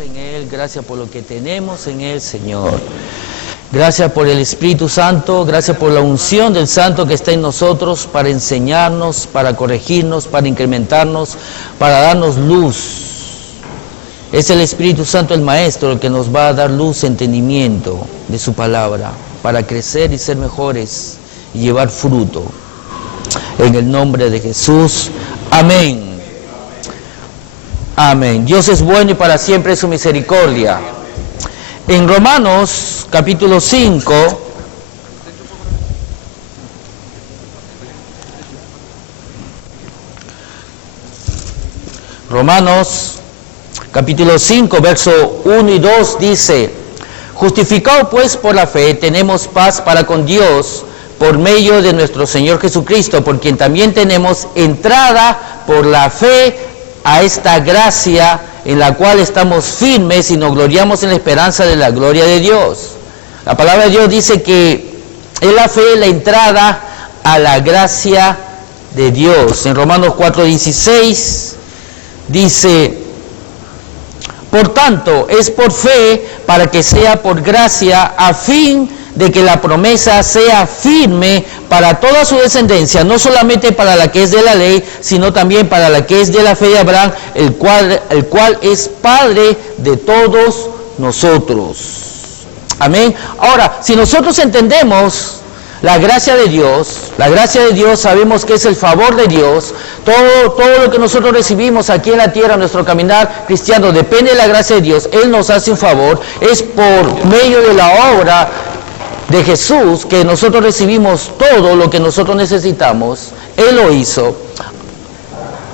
en Él, gracias por lo que tenemos en Él, Señor. Gracias por el Espíritu Santo, gracias por la unción del Santo que está en nosotros para enseñarnos, para corregirnos, para incrementarnos, para darnos luz. Es el Espíritu Santo el Maestro el que nos va a dar luz, entendimiento de su palabra, para crecer y ser mejores y llevar fruto. En el nombre de Jesús, amén. Amén. Dios es bueno y para siempre es su misericordia. En Romanos capítulo 5, capítulo 5, verso 1 y 2 dice: justificado pues por la fe, tenemos paz para con Dios por medio de nuestro Señor Jesucristo, por quien también tenemos entrada por la fe a esta gracia en la cual estamos firmes y nos gloriamos en la esperanza de la gloria de Dios. La palabra de Dios dice que es la fe la entrada a la gracia de Dios. En Romanos 4:16 dice: por tanto, es por fe para que sea por gracia, a fin de que la promesa sea firme para toda su descendencia, no solamente para la que es de la ley, sino también para la que es de la fe de Abraham, el cual es Padre de todos nosotros. Amén. Ahora, si nosotros entendemos la gracia de Dios sabemos que es el favor de Dios. Todo lo que nosotros recibimos aquí en la tierra, nuestro caminar cristiano, depende de la gracia de Dios. Él nos hace un favor, es por medio de la obra de Jesús que nosotros recibimos todo lo que nosotros necesitamos. Él lo hizo.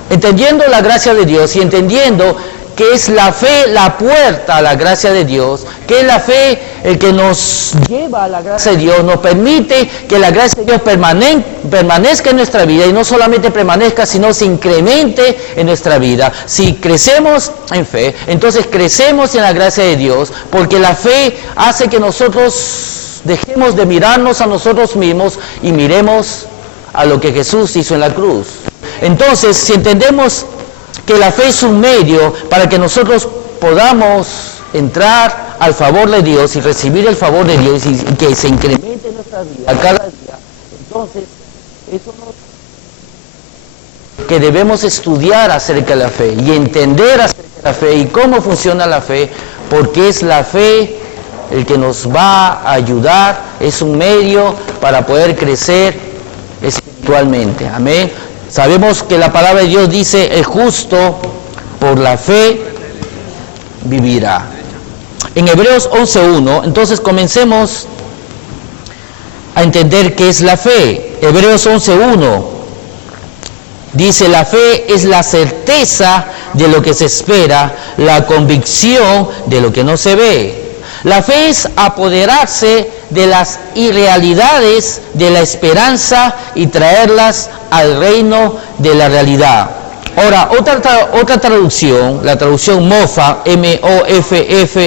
Entendiendo la gracia de Dios y entendiendo que es la fe la puerta a la gracia de Dios, que es la fe el que nos lleva a la gracia de Dios, nos permite que la gracia de Dios permanezca en nuestra vida, y no solamente permanezca, sino se incremente en nuestra vida. Si crecemos en fe, entonces crecemos en la gracia de Dios, porque la fe hace que nosotros dejemos de mirarnos a nosotros mismos y miremos a lo que Jesús hizo en la cruz. Entonces, si entendemos que la fe es un medio para que nosotros podamos entrar al favor de Dios y recibir el favor de Dios y que se incremente en nuestra vida cada día, entonces eso nos... que debemos estudiar acerca de la fe y entender acerca de la fe y cómo funciona la fe, porque es la fe el que nos va a ayudar, es un medio para poder crecer espiritualmente. Amén. Sabemos que la palabra de Dios dice: el justo por la fe vivirá. En Hebreos 11:1, entonces comencemos a entender qué es la fe. Hebreos 11:1 dice: la fe es la certeza de lo que se espera, la convicción de lo que no se ve. La fe es apoderarse de las irrealidades de la esperanza y traerlas al reino de la realidad. Ahora, otra traducción, la traducción Moffat, M-O-F-F-A-T-T,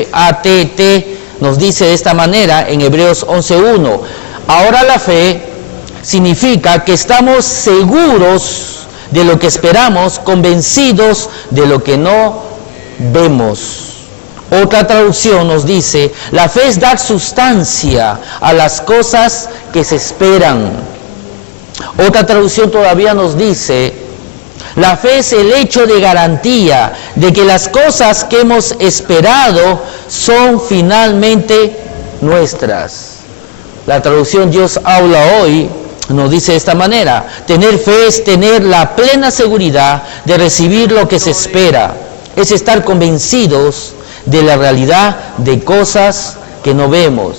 nos dice de esta manera en Hebreos 11:1. Ahora la fe significa que estamos seguros de lo que esperamos, convencidos de lo que no vemos. Otra traducción nos dice: la fe es dar sustancia a las cosas que se esperan. Otra traducción todavía nos dice: la fe es el hecho de garantía de que las cosas que hemos esperado son finalmente nuestras. La traducción Dios habla hoy nos dice de esta manera: tener fe es tener la plena seguridad de recibir lo que se espera, es estar convencidos de la realidad de cosas que no vemos.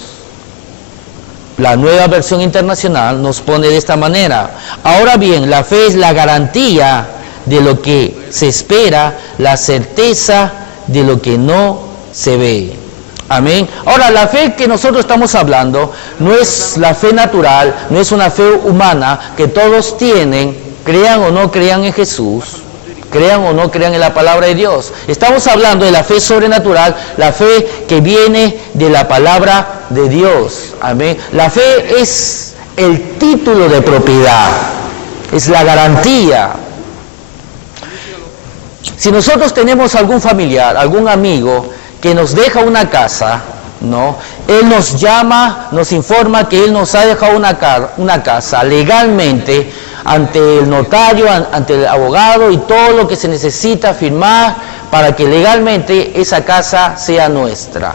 La Nueva Versión Internacional nos pone de esta manera: ahora bien, la fe es la garantía de lo que se espera, la certeza de lo que no se ve. Amén. Ahora, la fe que nosotros estamos hablando no es la fe natural, no es una fe humana que todos tienen, crean o no crean en Jesús, crean o no crean en la palabra de Dios. Estamos hablando de la fe sobrenatural, la fe que viene de la palabra de Dios. Amén. La fe es el título de propiedad, es la garantía. Si nosotros tenemos algún familiar, algún amigo que nos deja una casa, ¿no? Él nos llama, nos informa que Él nos ha dejado una casa legalmente ante el notario, ante el abogado y todo lo que se necesita firmar para que legalmente esa casa sea nuestra.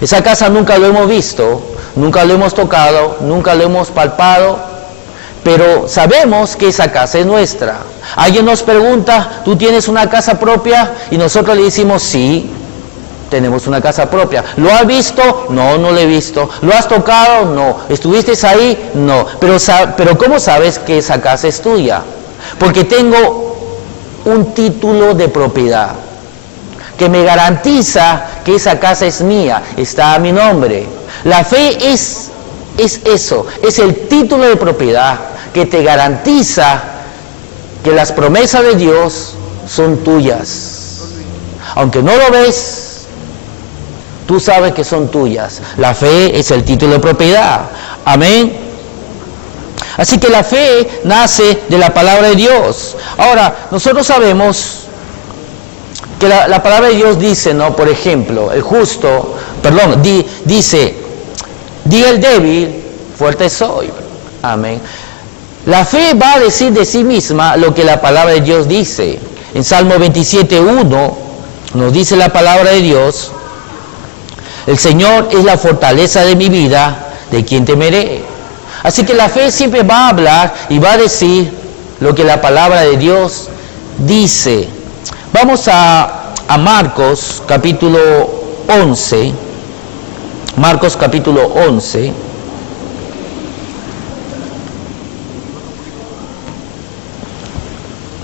Esa casa nunca lo hemos visto, nunca lo hemos tocado, nunca lo hemos palpado, pero sabemos que esa casa es nuestra. Alguien nos pregunta, ¿tú tienes una casa propia? Y nosotros le decimos, sí, tenemos una casa propia. ¿Lo has visto? No, no lo he visto. ¿Lo has tocado? No. ¿Estuviste ahí? No. Pero ¿cómo sabes que esa casa es tuya? Porque tengo un título de propiedad que me garantiza que esa casa es mía, está a mi nombre. La fe es eso, es el título de propiedad que te garantiza que las promesas de Dios son tuyas. Aunque no lo ves, tú sabes que son tuyas. La fe es el título de propiedad. Amén. Así que la fe nace de la palabra de Dios. Ahora, nosotros sabemos que la palabra de Dios dice, ¿no? Por ejemplo, dice, di el débil, fuerte soy. Amén. La fe va a decir de sí misma lo que la palabra de Dios dice. En Salmo 27:1 nos dice la palabra de Dios, el Señor es la fortaleza de mi vida, ¿de quién temeré? Así que la fe siempre va a hablar y va a decir lo que la palabra de Dios dice. Vamos a Marcos capítulo 11. Marcos capítulo 11.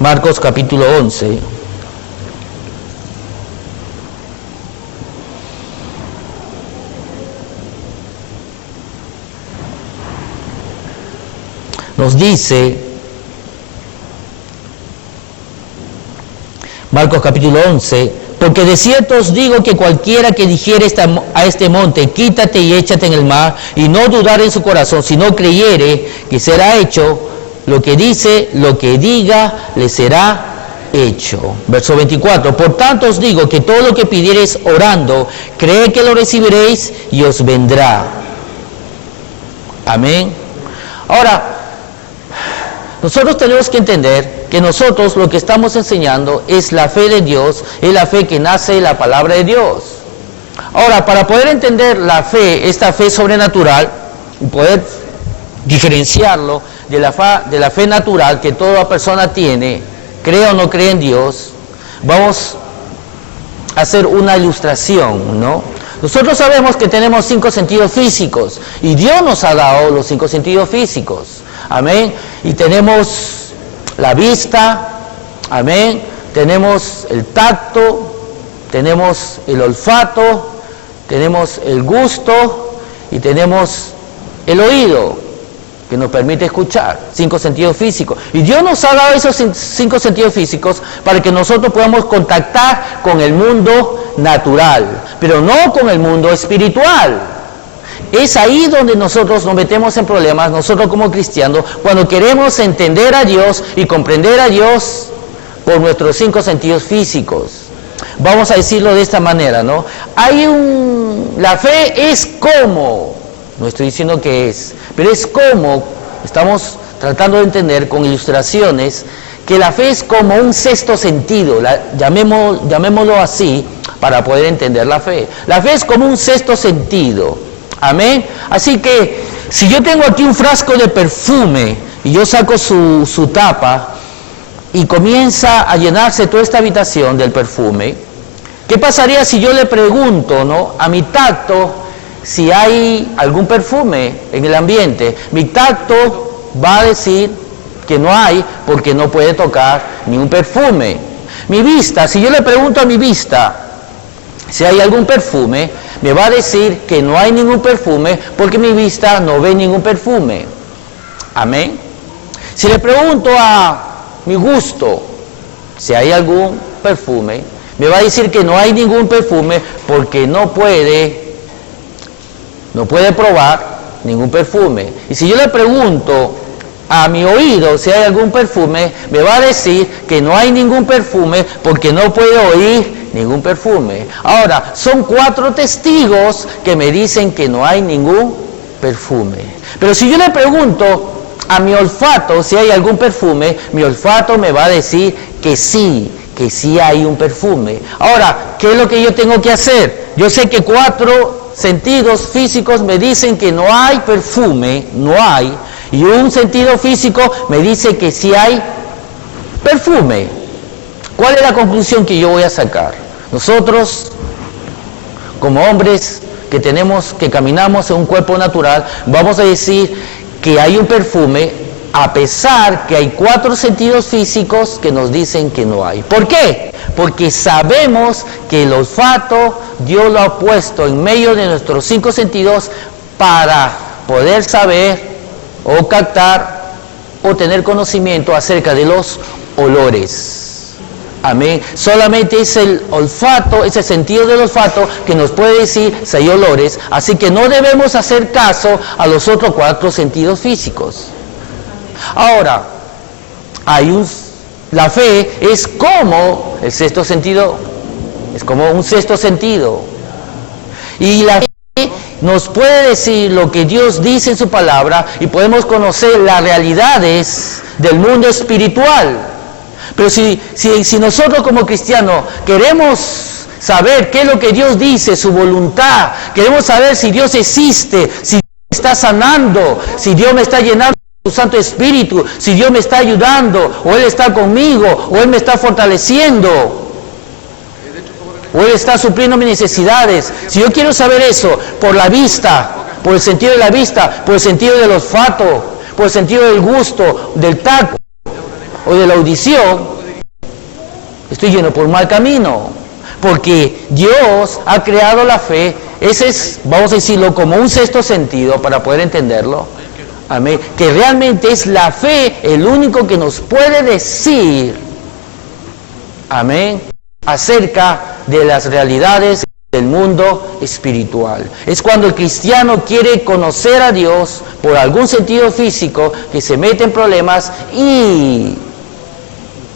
Marcos capítulo 11. Nos dice, Marcos capítulo 11, porque de cierto os digo que cualquiera que dijere a este monte, quítate y échate en el mar, y no dudar en su corazón, sino creyere que será hecho lo que dice, lo que diga, le será hecho. Verso 24, por tanto os digo que todo lo que pidiereis orando, creed que lo recibiréis y os vendrá. Amén. Ahora, nosotros tenemos que entender que nosotros lo que estamos enseñando es la fe de Dios, es la fe que nace de la palabra de Dios. Ahora, para poder entender la fe, esta fe sobrenatural, y poder diferenciarlo de la fe natural que toda persona tiene, cree o no cree en Dios, vamos a hacer una ilustración, ¿no? Nosotros sabemos que tenemos 5 sentidos físicos y Dios nos ha dado los 5 sentidos físicos. Amén. Y tenemos la vista, amén. Tenemos el tacto, tenemos el olfato, tenemos el gusto y tenemos el oído, que nos permite escuchar. 5 sentidos físicos. Y Dios nos ha dado esos 5 sentidos físicos para que nosotros podamos contactar con el mundo natural, pero no con el mundo espiritual. Es ahí donde nosotros nos metemos en problemas, nosotros como cristianos, cuando queremos entender a Dios y comprender a Dios por nuestros 5 sentidos físicos. Vamos a decirlo de esta manera, ¿no? La fe es como, no estoy diciendo que es, pero es como, estamos tratando de entender con ilustraciones, que la fe es como un sexto sentido, llamémoslo así, para poder entender la fe. La fe es como un sexto sentido. Amén. Así que si yo tengo aquí un frasco de perfume y yo saco su tapa y comienza a llenarse toda esta habitación del perfume, ¿qué pasaría si yo le pregunto, ¿no?, a mi tacto si hay algún perfume en el ambiente? Mi tacto va a decir que no hay porque no puede tocar ni un perfume. Mi vista, si yo le pregunto a mi vista si hay algún perfume, me va a decir que no hay ningún perfume porque mi vista no ve ningún perfume. Amén. Si le pregunto a mi gusto si hay algún perfume, me va a decir que no hay ningún perfume porque no puede probar ningún perfume. Y si yo le pregunto a mi oído si hay algún perfume, me va a decir que no hay ningún perfume porque no puede oír ningún perfume. Ahora, son 4 testigos que me dicen que no hay ningún perfume. Pero si yo le pregunto a mi olfato si hay algún perfume, mi olfato me va a decir que sí hay un perfume. Ahora, ¿qué es lo que yo tengo que hacer? Yo sé que 4 sentidos físicos me dicen que no hay perfume, no hay, y un sentido físico me dice que sí hay perfume. ¿Cuál es la conclusión que yo voy a sacar? Nosotros, como hombres que caminamos en un cuerpo natural, vamos a decir que hay un perfume, a pesar que hay 4 sentidos físicos que nos dicen que no hay. ¿Por qué? Porque sabemos que el olfato Dios lo ha puesto en medio de nuestros 5 sentidos para poder saber o captar o tener conocimiento acerca de los olores. Amén. Solamente es el olfato, es el sentido del olfato que nos puede decir si hay olores, así que no debemos hacer caso a los otros 4 sentidos físicos. Ahora, la fe es como el sexto sentido, es como un sexto sentido. Y la fe nos puede decir lo que Dios dice en su palabra y podemos conocer las realidades del mundo espiritual. Pero si nosotros como cristianos queremos saber qué es lo que Dios dice, su voluntad, queremos saber si Dios existe, si Dios me está sanando, si Dios me está llenando de su Santo Espíritu, si Dios me está ayudando, o Él está conmigo, o Él me está fortaleciendo, o Él está supliendo mis necesidades. Si yo quiero saber eso por la vista, por el sentido de la vista, por el sentido del olfato, por el sentido del gusto, del tacto o de la audición, estoy yendo por un mal camino, porque Dios ha creado la fe. Ese es, vamos a decirlo, como un sexto sentido para poder entenderlo. Amén. Que realmente es la fe el único que nos puede decir, amén, acerca de las realidades del mundo espiritual. Es cuando el cristiano quiere conocer a Dios por algún sentido físico que se mete en problemas y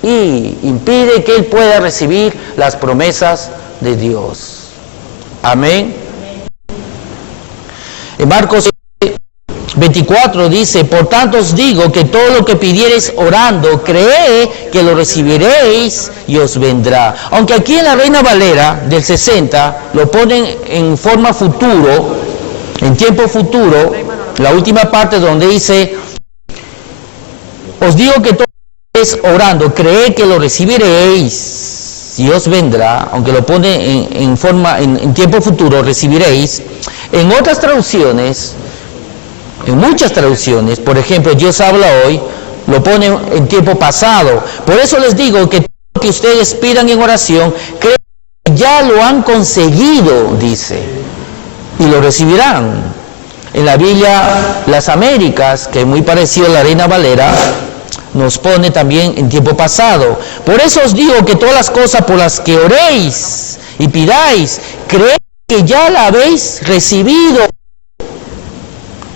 impide que él pueda recibir las promesas de Dios. Amén. En Marcos 24 dice: por tanto os digo que todo lo que pidiereis orando, creed que lo recibiréis y os vendrá. Aunque aquí en la Reina Valera del 60 lo ponen en forma futuro, en tiempo futuro, la última parte donde dice: os digo que todo es orando, creed que lo recibiréis y os vendrá, aunque lo pone en tiempo futuro, recibiréis. En otras traducciones, en muchas traducciones, por ejemplo, Dios habla hoy, lo pone en tiempo pasado. Por eso les digo que todo lo que ustedes pidan en oración, creen que ya lo han conseguido, dice, y lo recibirán. En la Biblia, las Américas, que es muy parecido a la Reina Valera, nos pone también en tiempo pasado. Por eso os digo que todas las cosas por las que oréis y pidáis, creed que ya la habéis recibido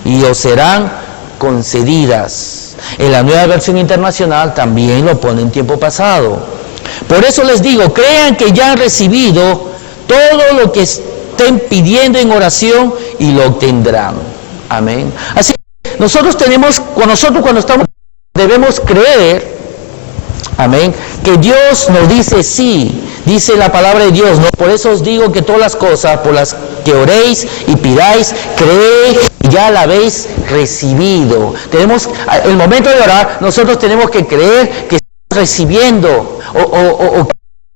y os serán concedidas. En la Nueva Versión Internacional también lo pone en tiempo pasado. Por eso les digo, crean que ya han recibido todo lo que estén pidiendo en oración y lo obtendrán. Amén. Así que nosotros cuando estamos, debemos creer, amén, que Dios nos dice sí, dice la palabra de Dios, ¿no? Por eso os digo que todas las cosas por las que oréis y pidáis, creed que ya la habéis recibido. El momento de orar, nosotros tenemos que creer que estamos recibiendo o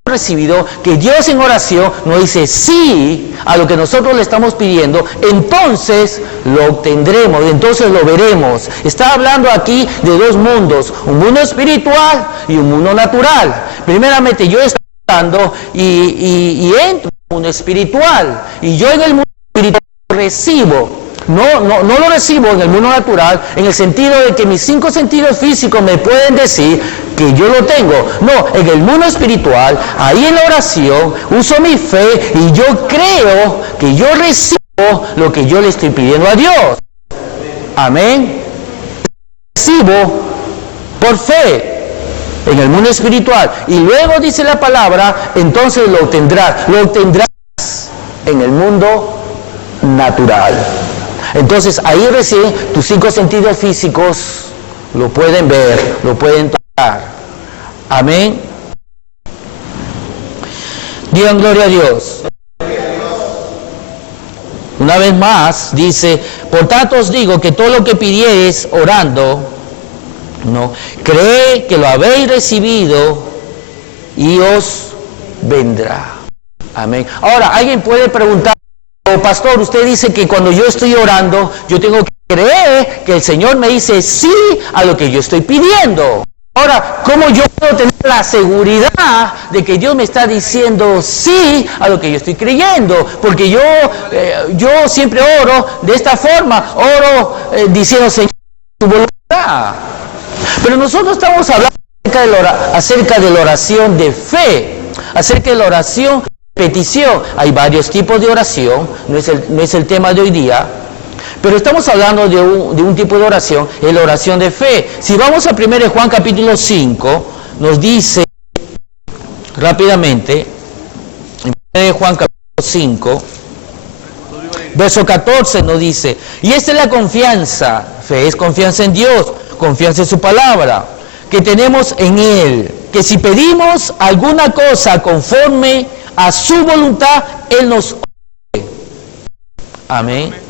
recibido, que Dios en oración nos dice sí a lo que nosotros le estamos pidiendo, entonces lo obtendremos, entonces lo veremos. Está hablando aquí de 2 mundos, un mundo espiritual y un mundo natural. Primeramente yo estoy hablando y entro en el mundo espiritual, y yo en el mundo espiritual recibo. No lo recibo en el mundo natural, en el sentido de que mis 5 sentidos físicos me pueden decir que yo lo tengo. No, en el mundo espiritual, ahí en la oración, uso mi fe y yo creo que yo recibo lo que yo le estoy pidiendo a Dios. Amén. Recibo por fe. en el mundo espiritual, y luego dice la palabra, entonces lo obtendrás en el mundo natural. Entonces ahí recién tus 5 sentidos físicos lo pueden ver, lo pueden tocar. Amén. Digan gloria a Dios. Una vez más dice, por tanto os digo que todo lo que pidiereis orando, ¿no? Cree que lo habéis recibido y os vendrá. Amén. Ahora, alguien puede preguntar, oh, pastor, usted dice que cuando yo estoy orando, yo tengo que creer que el Señor me dice sí a lo que yo estoy pidiendo. Ahora, ¿cómo yo puedo tener la seguridad de que Dios me está diciendo sí a lo que yo estoy creyendo? Porque yo siempre oro de esta forma, oro diciendo, Señor, tu voluntad. Pero nosotros estamos hablando acerca de la oración de fe, acerca de la oración de petición. Hay varios tipos de oración, no es el tema de hoy día. Pero estamos hablando de un tipo de oración, es la oración de fe. Si vamos a 1 Juan capítulo 5, nos dice rápidamente, en 1 Juan capítulo 5, verso 14 nos dice, y esta es la confianza, fe es confianza en Dios, confianza en su palabra, que tenemos en Él, que si pedimos alguna cosa conforme a su voluntad, Él nos oye. Amén.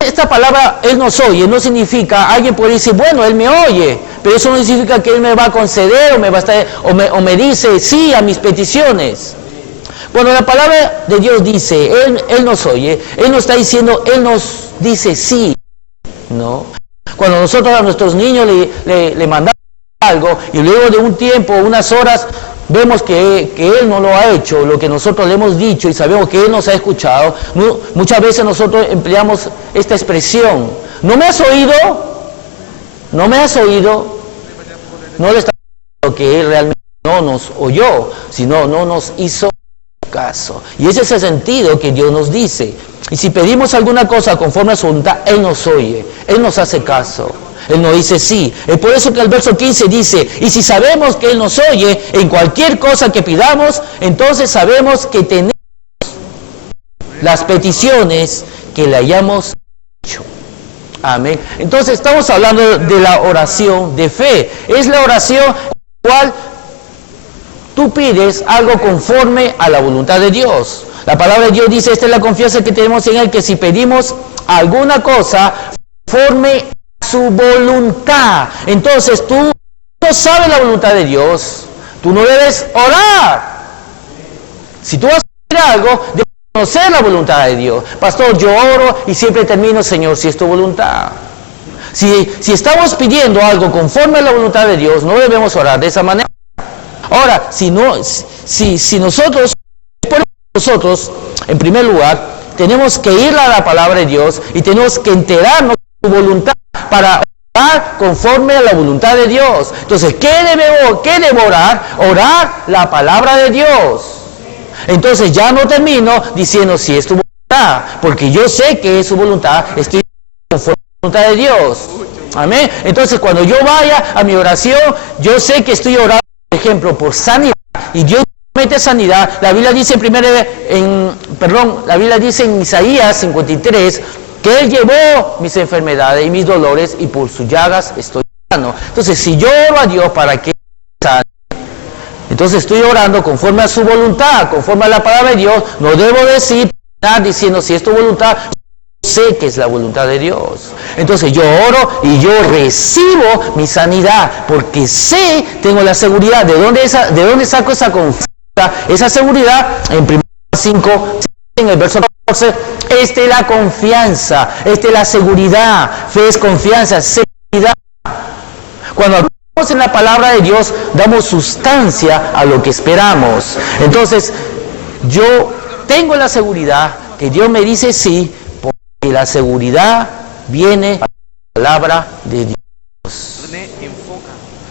Esta palabra, Él nos oye, no significa, alguien puede decir, bueno, Él me oye, pero eso no significa que Él me va a conceder o me dice sí a mis peticiones. Cuando la palabra de Dios dice, Él nos oye, Él nos está diciendo, Él nos dice sí, ¿no? Cuando nosotros a nuestros niños le mandamos algo y luego de un tiempo, unas horas, vemos que Él no lo ha hecho, lo que nosotros le hemos dicho y sabemos que Él nos ha escuchado. Muchas veces nosotros empleamos esta expresión, ¿no me has oído? ¿No me has oído? No le está diciendo que Él realmente no nos oyó, sino no nos hizo caso. Y ese es el sentido que Dios nos dice. Y si pedimos alguna cosa conforme a su voluntad, Él nos oye, Él nos hace caso. Él nos dice sí. Es por eso que el verso 15 dice, y si sabemos que Él nos oye en cualquier cosa que pidamos, entonces sabemos que tenemos las peticiones que le hayamos hecho. Amén. Entonces estamos hablando de la oración de fe. Es la oración en la cual tú pides algo conforme a la voluntad de Dios. La palabra de Dios dice, esta es la confianza que tenemos en Él, que si pedimos alguna cosa conforme su voluntad. Entonces tú no sabes la voluntad de Dios, tú no debes orar. Si tú vas a pedir algo, debes conocer la voluntad de Dios. Pastor, yo oro y siempre termino, Señor, si es tu voluntad. Si estamos pidiendo algo conforme a la voluntad de Dios, no debemos orar de esa manera. Ahora, si nosotros, en primer lugar, tenemos que ir a la palabra de Dios y tenemos que enterarnos de su voluntad para orar conforme a la voluntad de Dios. Entonces, ¿qué debo orar? Orar la palabra de Dios. Entonces ya no termino diciendo si es tu voluntad, porque yo sé que es su voluntad, estoy conforme a la voluntad de Dios. Amén. Entonces cuando yo vaya a mi oración, yo sé que estoy orando, por ejemplo, por sanidad, y Dios promete sanidad. La Biblia dice la Biblia dice en Isaías 53, que Él llevó mis enfermedades y mis dolores y por sus llagas estoy sano. Entonces, si yo oro a Dios para que sane, entonces estoy orando conforme a su voluntad, conforme a la palabra de Dios. No debo estar diciendo si es tu voluntad, yo sé que es la voluntad de Dios. Entonces yo oro y yo recibo mi sanidad, porque tengo la seguridad. ¿De dónde saco esa confianza, esa seguridad? En 1 5, en el verso 14, esta es la confianza, esta es la seguridad. Fe es confianza, seguridad. Cuando actuamos en la palabra de Dios, damos sustancia a lo que esperamos. Entonces, yo tengo la seguridad que Dios me dice sí, porque la seguridad viene de la palabra de Dios.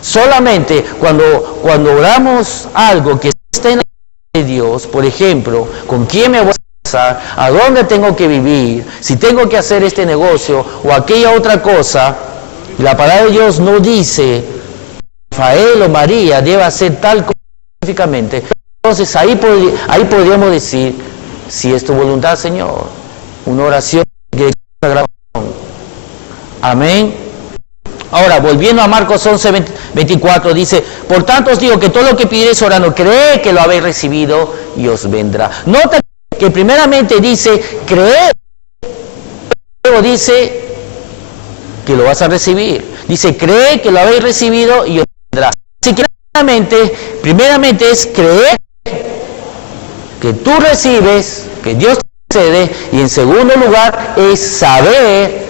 Solamente cuando oramos algo que está en la palabra de Dios, por ejemplo, ¿con quién me voy a casar? ¿A dónde tengo que vivir? Si tengo que hacer este negocio o aquella otra cosa, la palabra de Dios no dice Rafael o María deba hacer tal cosa específicamente. Entonces ahí podríamos decir, si es tu voluntad, Señor, una oración que amén. Ahora, volviendo a Marcos 11, 24, dice, por tanto os digo que todo lo que pidiereis orando, creed que lo habéis recibido y os vendrá. Nota que primeramente dice, creed, luego dice que lo vas a recibir. Dice, cree que lo habéis recibido y os vendrá. Así que primeramente es creer que tú recibes, que Dios te concede, y en segundo lugar es saber,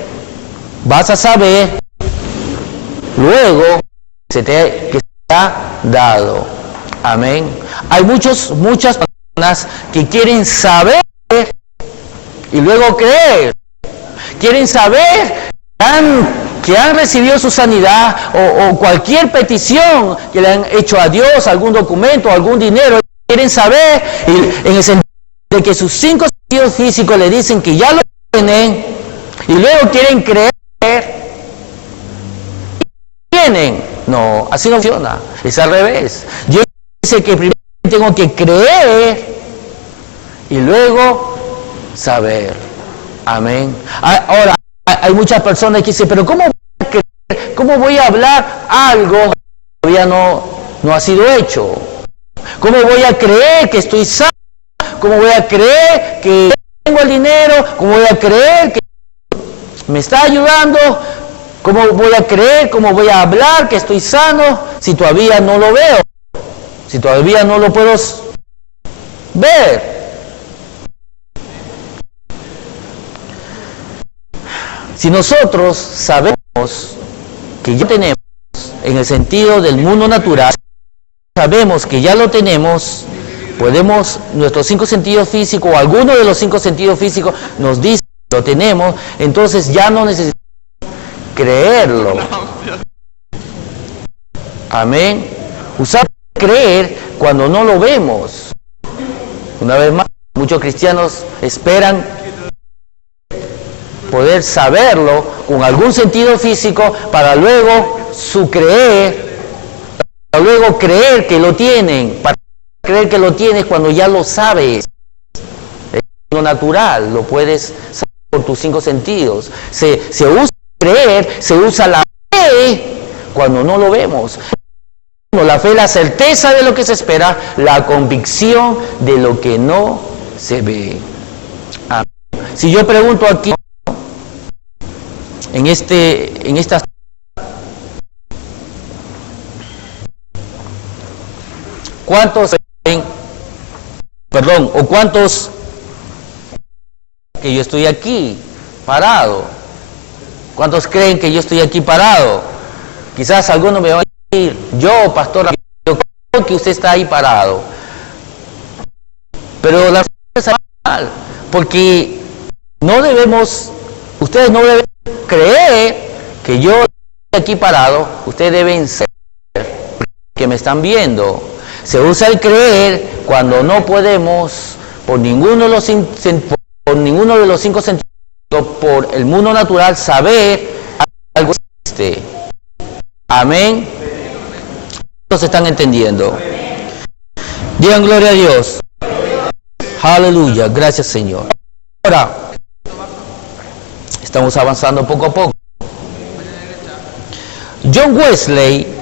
vas a saber, luego que se te ha dado. Amén. Hay muchas personas que quieren saber y luego creer. Quieren saber que han recibido su sanidad o cualquier petición que le han hecho a Dios, algún documento, algún dinero. Quieren saber, y en el sentido de que sus 5 sentidos físicos le dicen que ya lo tienen, y luego quieren creer. ¿Tienen? No, así no funciona. Es al revés. Dios dice que primero tengo que creer y luego saber. Amén. Ahora, hay muchas personas que dicen, pero ¿cómo voy a creer? ¿Cómo voy a hablar algo que todavía no ha sido hecho? ¿Cómo voy a creer que estoy sano? ¿Cómo voy a creer que tengo el dinero? ¿Cómo voy a creer que me está ayudando? ¿Cómo voy a creer? ¿Cómo voy a hablar que estoy sano si todavía no lo veo? Si todavía no lo puedo ver. Si nosotros sabemos que ya tenemos, en el sentido del mundo natural, sabemos que ya lo tenemos, podemos, nuestros 5 sentidos físicos, o alguno de los 5 sentidos físicos nos dice que lo tenemos, entonces ya no necesitamos creerlo. Amén. Usar creer cuando no lo vemos. Una vez más, muchos cristianos esperan poder saberlo con algún sentido físico para luego para luego creer que lo tienen, para creer que lo tienes cuando ya lo sabes. Es lo natural, lo puedes saber por tus 5 sentidos. Se usa creer, se usa la fe cuando no lo vemos. La fe es la certeza de lo que se espera, la convicción de lo que no se ve. Amén. Si yo pregunto aquí, en estas ¿cuántos que yo estoy aquí parado? ¿Cuántos creen que yo estoy aquí parado? Quizás algunos me van a decir, yo, pastor, yo creo que usted está ahí parado. Pero la cosa es mal, porque ustedes no deben creer que yo estoy aquí parado, ustedes deben ser que me están viendo. Se usa el creer cuando no podemos, por ninguno de los 5 sentidos, por el mundo natural, saber que algo existe. Amén. ¿Todos están entendiendo? Digan gloria a Dios. Aleluya. Gracias, Señor. Ahora, estamos avanzando poco a poco. John Wesley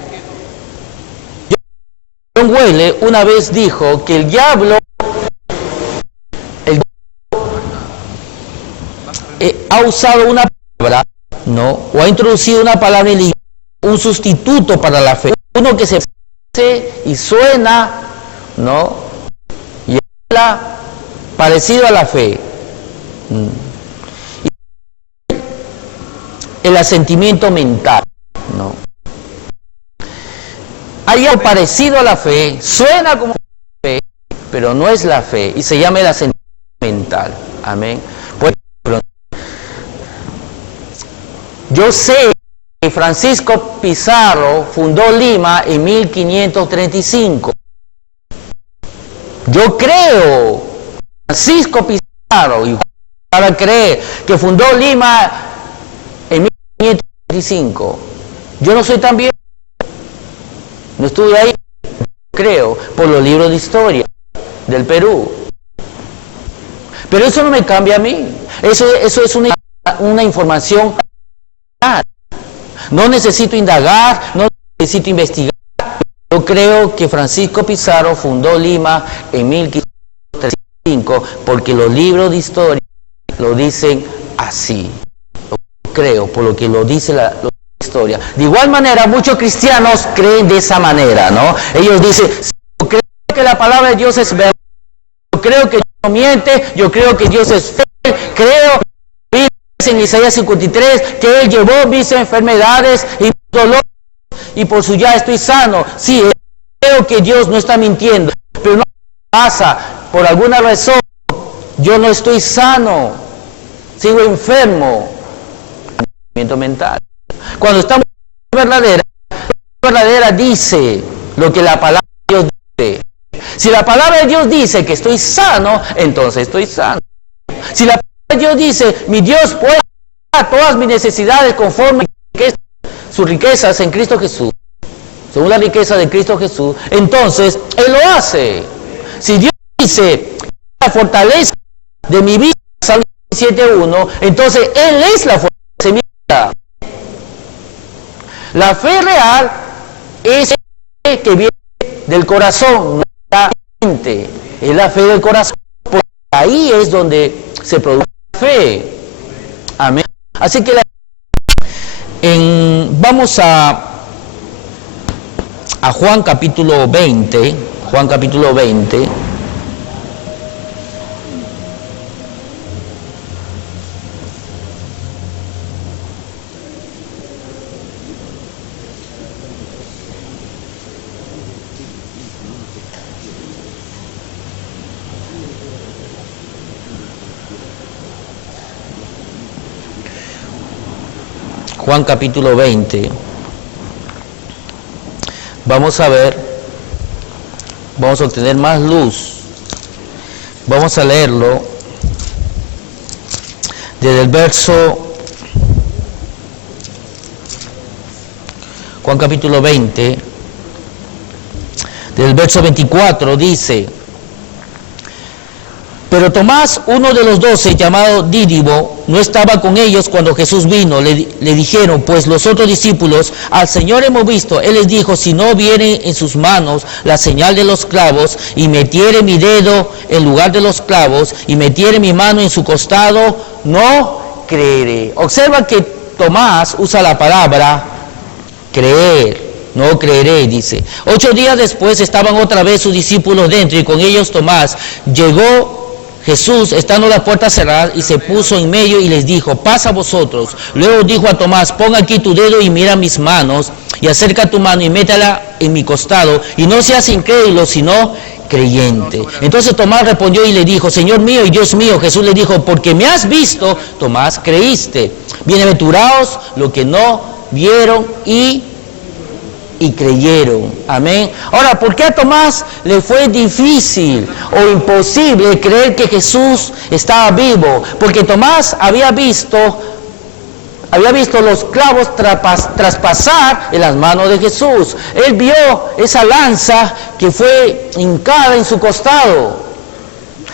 una vez dijo que el diablo ha usado una palabra, ¿no? O ha introducido una palabra en la iglesia, un sustituto para la fe. Uno que se parece y suena, ¿no? Y habla parecido a la fe. El asentimiento mental, ¿no? Hay algo parecido a la fe, suena como fe, pero no es la fe, y se llama el asentimiento mental. Amén. Por ejemplo, yo sé que Francisco Pizarro fundó Lima en 1535. Yo creo, Francisco Pizarro, y para creer que fundó Lima en 1535. Yo no soy tan viejo. No estuve ahí, creo, por los libros de historia del Perú. Pero eso no me cambia a mí. Eso es una información. No necesito indagar, no necesito investigar. Yo creo que Francisco Pizarro fundó Lima en 1535 porque los libros de historia lo dicen así. Lo creo, por lo que lo dice la historia. De igual manera, muchos cristianos creen de esa manera, ¿no? Ellos dicen, yo creo que la palabra de Dios es verdad, yo creo que Dios no miente, yo creo que Dios es fiel, creo en Isaías 53 que Él llevó mis enfermedades y mis dolores y por su ya estoy sano. Sí, creo que Dios no está mintiendo, pero no pasa, por alguna razón, yo no estoy sano, sigo enfermo. Mental. Cuando estamos en la verdadera dice lo que la palabra de Dios dice. Si la palabra de Dios dice que estoy sano, entonces estoy sano. Si la palabra de Dios dice, mi Dios puede dar todas mis necesidades conforme a sus riquezas en Cristo Jesús, según la riqueza de Cristo Jesús, entonces Él lo hace. Si Dios dice, la fortaleza de mi vida, Salmo 7:1, entonces Él es la fortaleza de mi vida. La fe real es que viene del corazón, no de la mente. Es la fe del corazón. Porque ahí es donde se produce la fe. Amén. Así que vamos a Juan capítulo 20. Juan capítulo 20. Juan capítulo 20. Vamos a ver, vamos a obtener más luz. Vamos a leerlo desde el verso, Juan capítulo 20, desde el verso 24 dice: pero Tomás, uno de los 12, llamado Dídimo, no estaba con ellos cuando Jesús vino. Le dijeron, pues los otros discípulos, al Señor hemos visto. Él les dijo, si no viere en sus manos la señal de los clavos, y metiere mi dedo en lugar de los clavos, y metiere mi mano en su costado, no creeré. Observa que Tomás usa la palabra creer. No creeré, dice. 8 días después estaban otra vez sus discípulos dentro, y con ellos Tomás. Llegó Jesús, estando las puertas cerradas, y se puso en medio y les dijo, pasa vosotros. Luego dijo a Tomás, pon aquí tu dedo y mira mis manos, y acerca tu mano y métala en mi costado, y no seas incrédulo, sino creyente. Entonces Tomás respondió y le dijo, Señor mío y Dios mío. Jesús le dijo, porque me has visto, Tomás, creíste. Bienaventurados los que no vieron y creyeron. Amén. Ahora, ¿por qué a Tomás le fue difícil o imposible creer que Jesús estaba vivo? Porque Tomás había visto los clavos traspasar en las manos de Jesús. Él vio esa lanza que fue hincada en su costado.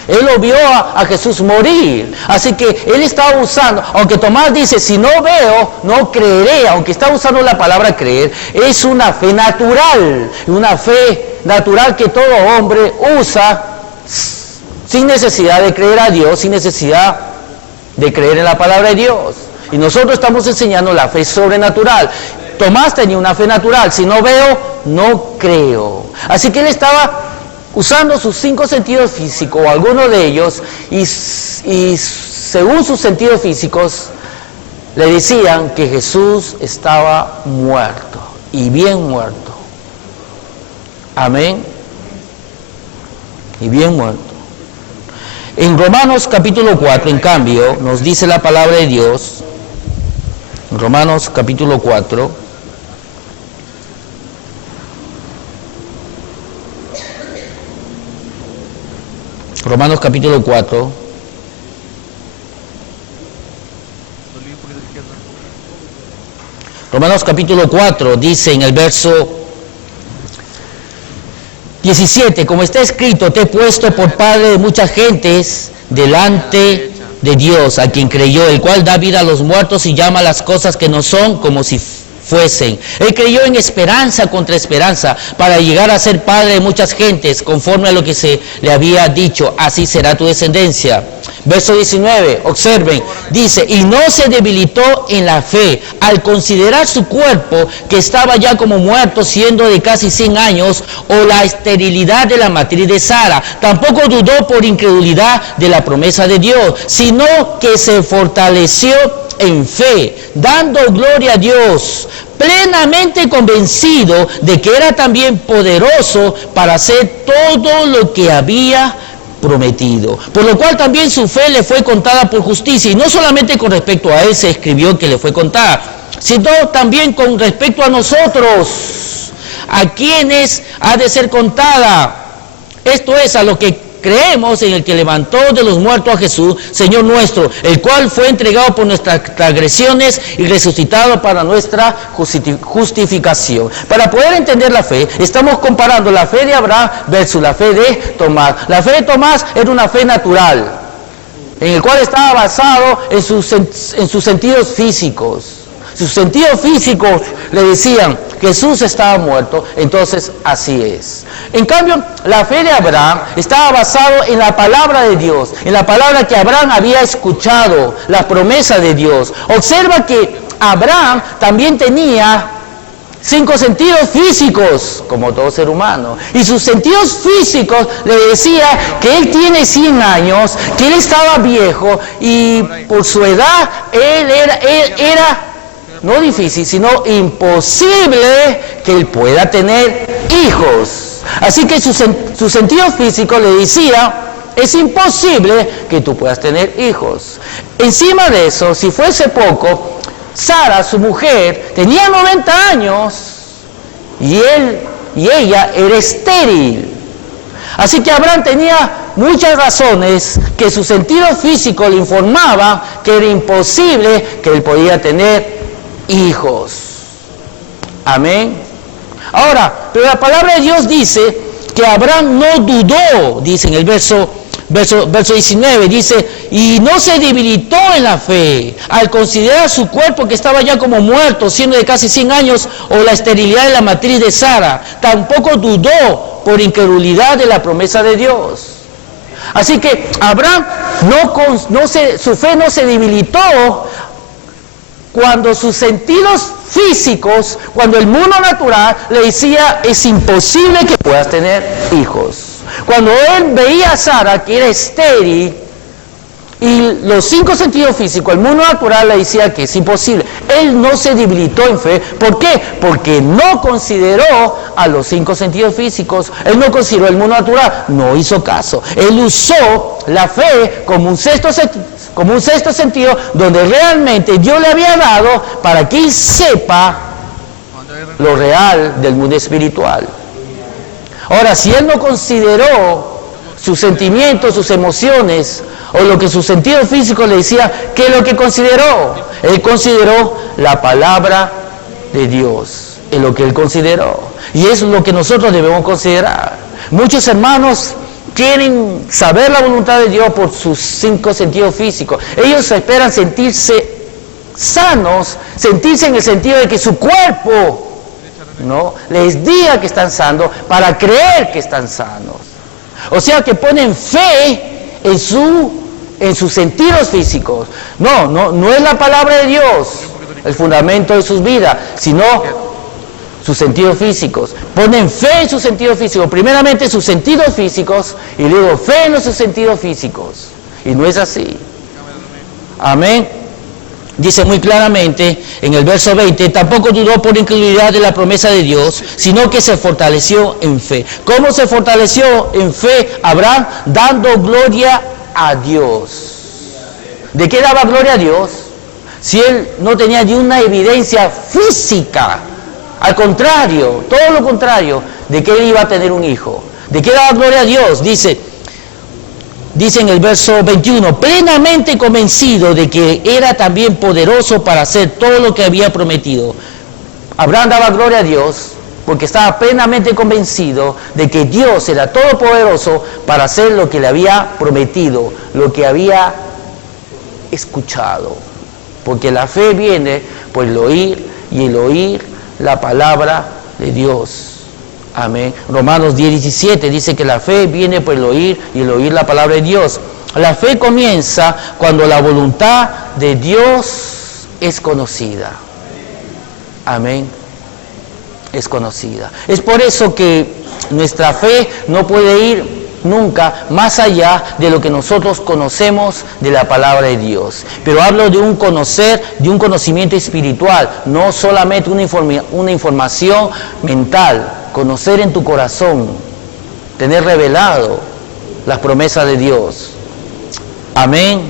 Él lo vio a Jesús morir. Así que él estaba usando, aunque Tomás dice, si no veo, no creeré, aunque está usando la palabra creer, es una fe natural que todo hombre usa sin necesidad de creer a Dios, sin necesidad de creer en la palabra de Dios. Y nosotros estamos enseñando la fe sobrenatural. Tomás tenía una fe natural, si no veo, no creo. Así que él estaba usando sus 5 sentidos físicos, o alguno de ellos, y según sus sentidos físicos, le decían que Jesús estaba muerto, y bien muerto. Amén. Y bien muerto. En Romanos capítulo 4, en cambio, nos dice la palabra de Dios, en Romanos capítulo 4, Romanos capítulo 4. Romanos capítulo 4 dice en el verso 17, como está escrito, te he puesto por padre de muchas gentes delante de Dios, a quien creyó, el cual da vida a los muertos y llama a las cosas que no son como si fuesen. Él creyó en esperanza contra esperanza para llegar a ser padre de muchas gentes, conforme a lo que se le había dicho, así será tu descendencia. Verso 19, observen, dice, y no se debilitó en la fe al considerar su cuerpo que estaba ya como muerto, siendo de casi 100 años, o la esterilidad de la matriz de Sara. Tampoco dudó por incredulidad de la promesa de Dios, sino que se fortaleció en fe, dando gloria a Dios, plenamente convencido de que era también poderoso para hacer todo lo que había prometido. Por lo cual también su fe le fue contada por justicia, y no solamente con respecto a él se escribió que le fue contada, sino también con respecto a nosotros, a quienes ha de ser contada. Esto es, a lo que creemos en el que levantó de los muertos a Jesús, Señor nuestro, el cual fue entregado por nuestras transgresiones y resucitado para nuestra justificación. Para poder entender la fe, estamos comparando la fe de Abraham versus la fe de Tomás. La fe de Tomás era una fe natural, en el cual estaba basado en sus sentidos físicos. Sus sentidos físicos le decían que Jesús estaba muerto, entonces así es. En cambio, la fe de Abraham estaba basado en la palabra de Dios, en la palabra que Abraham había escuchado, la promesa de Dios. Observa que Abraham también tenía 5 sentidos físicos, como todo ser humano. Y sus sentidos físicos le decía que él tiene 100 años, que él estaba viejo, y por su edad, él era no difícil, sino imposible que él pueda tener hijos. Así que su sentido físico le decía, es imposible que tú puedas tener hijos. Encima de eso, si fuese poco, Sara, su mujer, tenía 90 años y ella era estéril. Así que Abraham tenía muchas razones que su sentido físico le informaba que era imposible que él podía tener hijos. Amén. Ahora, pero la palabra de Dios dice que Abraham no dudó, dice en el verso 19, dice, y no se debilitó en la fe al considerar su cuerpo que estaba ya como muerto, siendo de casi 100 años, o la esterilidad de la matriz de Sara. Tampoco dudó por incredulidad de la promesa de Dios. Así que Abraham su fe no se debilitó cuando sus sentidos físicos, cuando el mundo natural le decía, es imposible que puedas tener hijos. Cuando él veía a Sara, que era estéril, y los 5 sentidos físicos, el mundo natural le decía que es imposible, él no se debilitó en fe. ¿Por qué? Porque no consideró a los 5 sentidos físicos, él no consideró el mundo natural, no hizo caso. Él usó la fe como un sexto sentido, donde realmente Dios le había dado para que él sepa lo real del mundo espiritual. Ahora, si él no consideró sus sentimientos, sus emociones, o lo que su sentido físico le decía, ¿qué es lo que consideró? Él consideró la palabra de Dios, es lo que él consideró. Y es lo que nosotros debemos considerar. Muchos hermanos quieren saber la voluntad de Dios por sus 5 sentidos físicos. Ellos esperan sentirse sanos, sentirse en el sentido de que su cuerpo no les diga que están sanos para creer que están sanos. O sea que ponen fe en sus sentidos físicos. No es la palabra de Dios el fundamento de sus vidas, sino sus sentidos físicos. Ponen fe en sus sentidos físicos, primeramente sus sentidos físicos, y luego fe en sus sentidos físicos. Y no es así. Amén. Dice muy claramente en el verso 20, tampoco dudó por incredulidad de la promesa de Dios, sino que se fortaleció en fe. ¿Cómo se fortaleció en fe Abraham? Dando gloria a Dios. ¿De qué daba gloria a Dios? Si él no tenía ni una evidencia física, al contrario, todo lo contrario, de que él iba a tener un hijo. ¿De qué daba gloria a Dios? Dice en el verso 21, plenamente convencido de que era también poderoso para hacer todo lo que había prometido. Abraham daba gloria a Dios porque estaba plenamente convencido de que Dios era todopoderoso para hacer lo que le había prometido, lo que había escuchado. Porque la fe viene por el oír, y el oír la palabra de Dios. Amén. Romanos 10:17 dice que la fe viene por el oír, y el oír la palabra de Dios. La fe comienza cuando la voluntad de Dios es conocida. Amén. Es conocida. Es por eso que nuestra fe no puede ir nunca más allá de lo que nosotros conocemos de la palabra de Dios. Pero hablo de un conocer, de un conocimiento espiritual, no solamente una información mental. Conocer en tu corazón, tener revelado las promesas de Dios. Amén.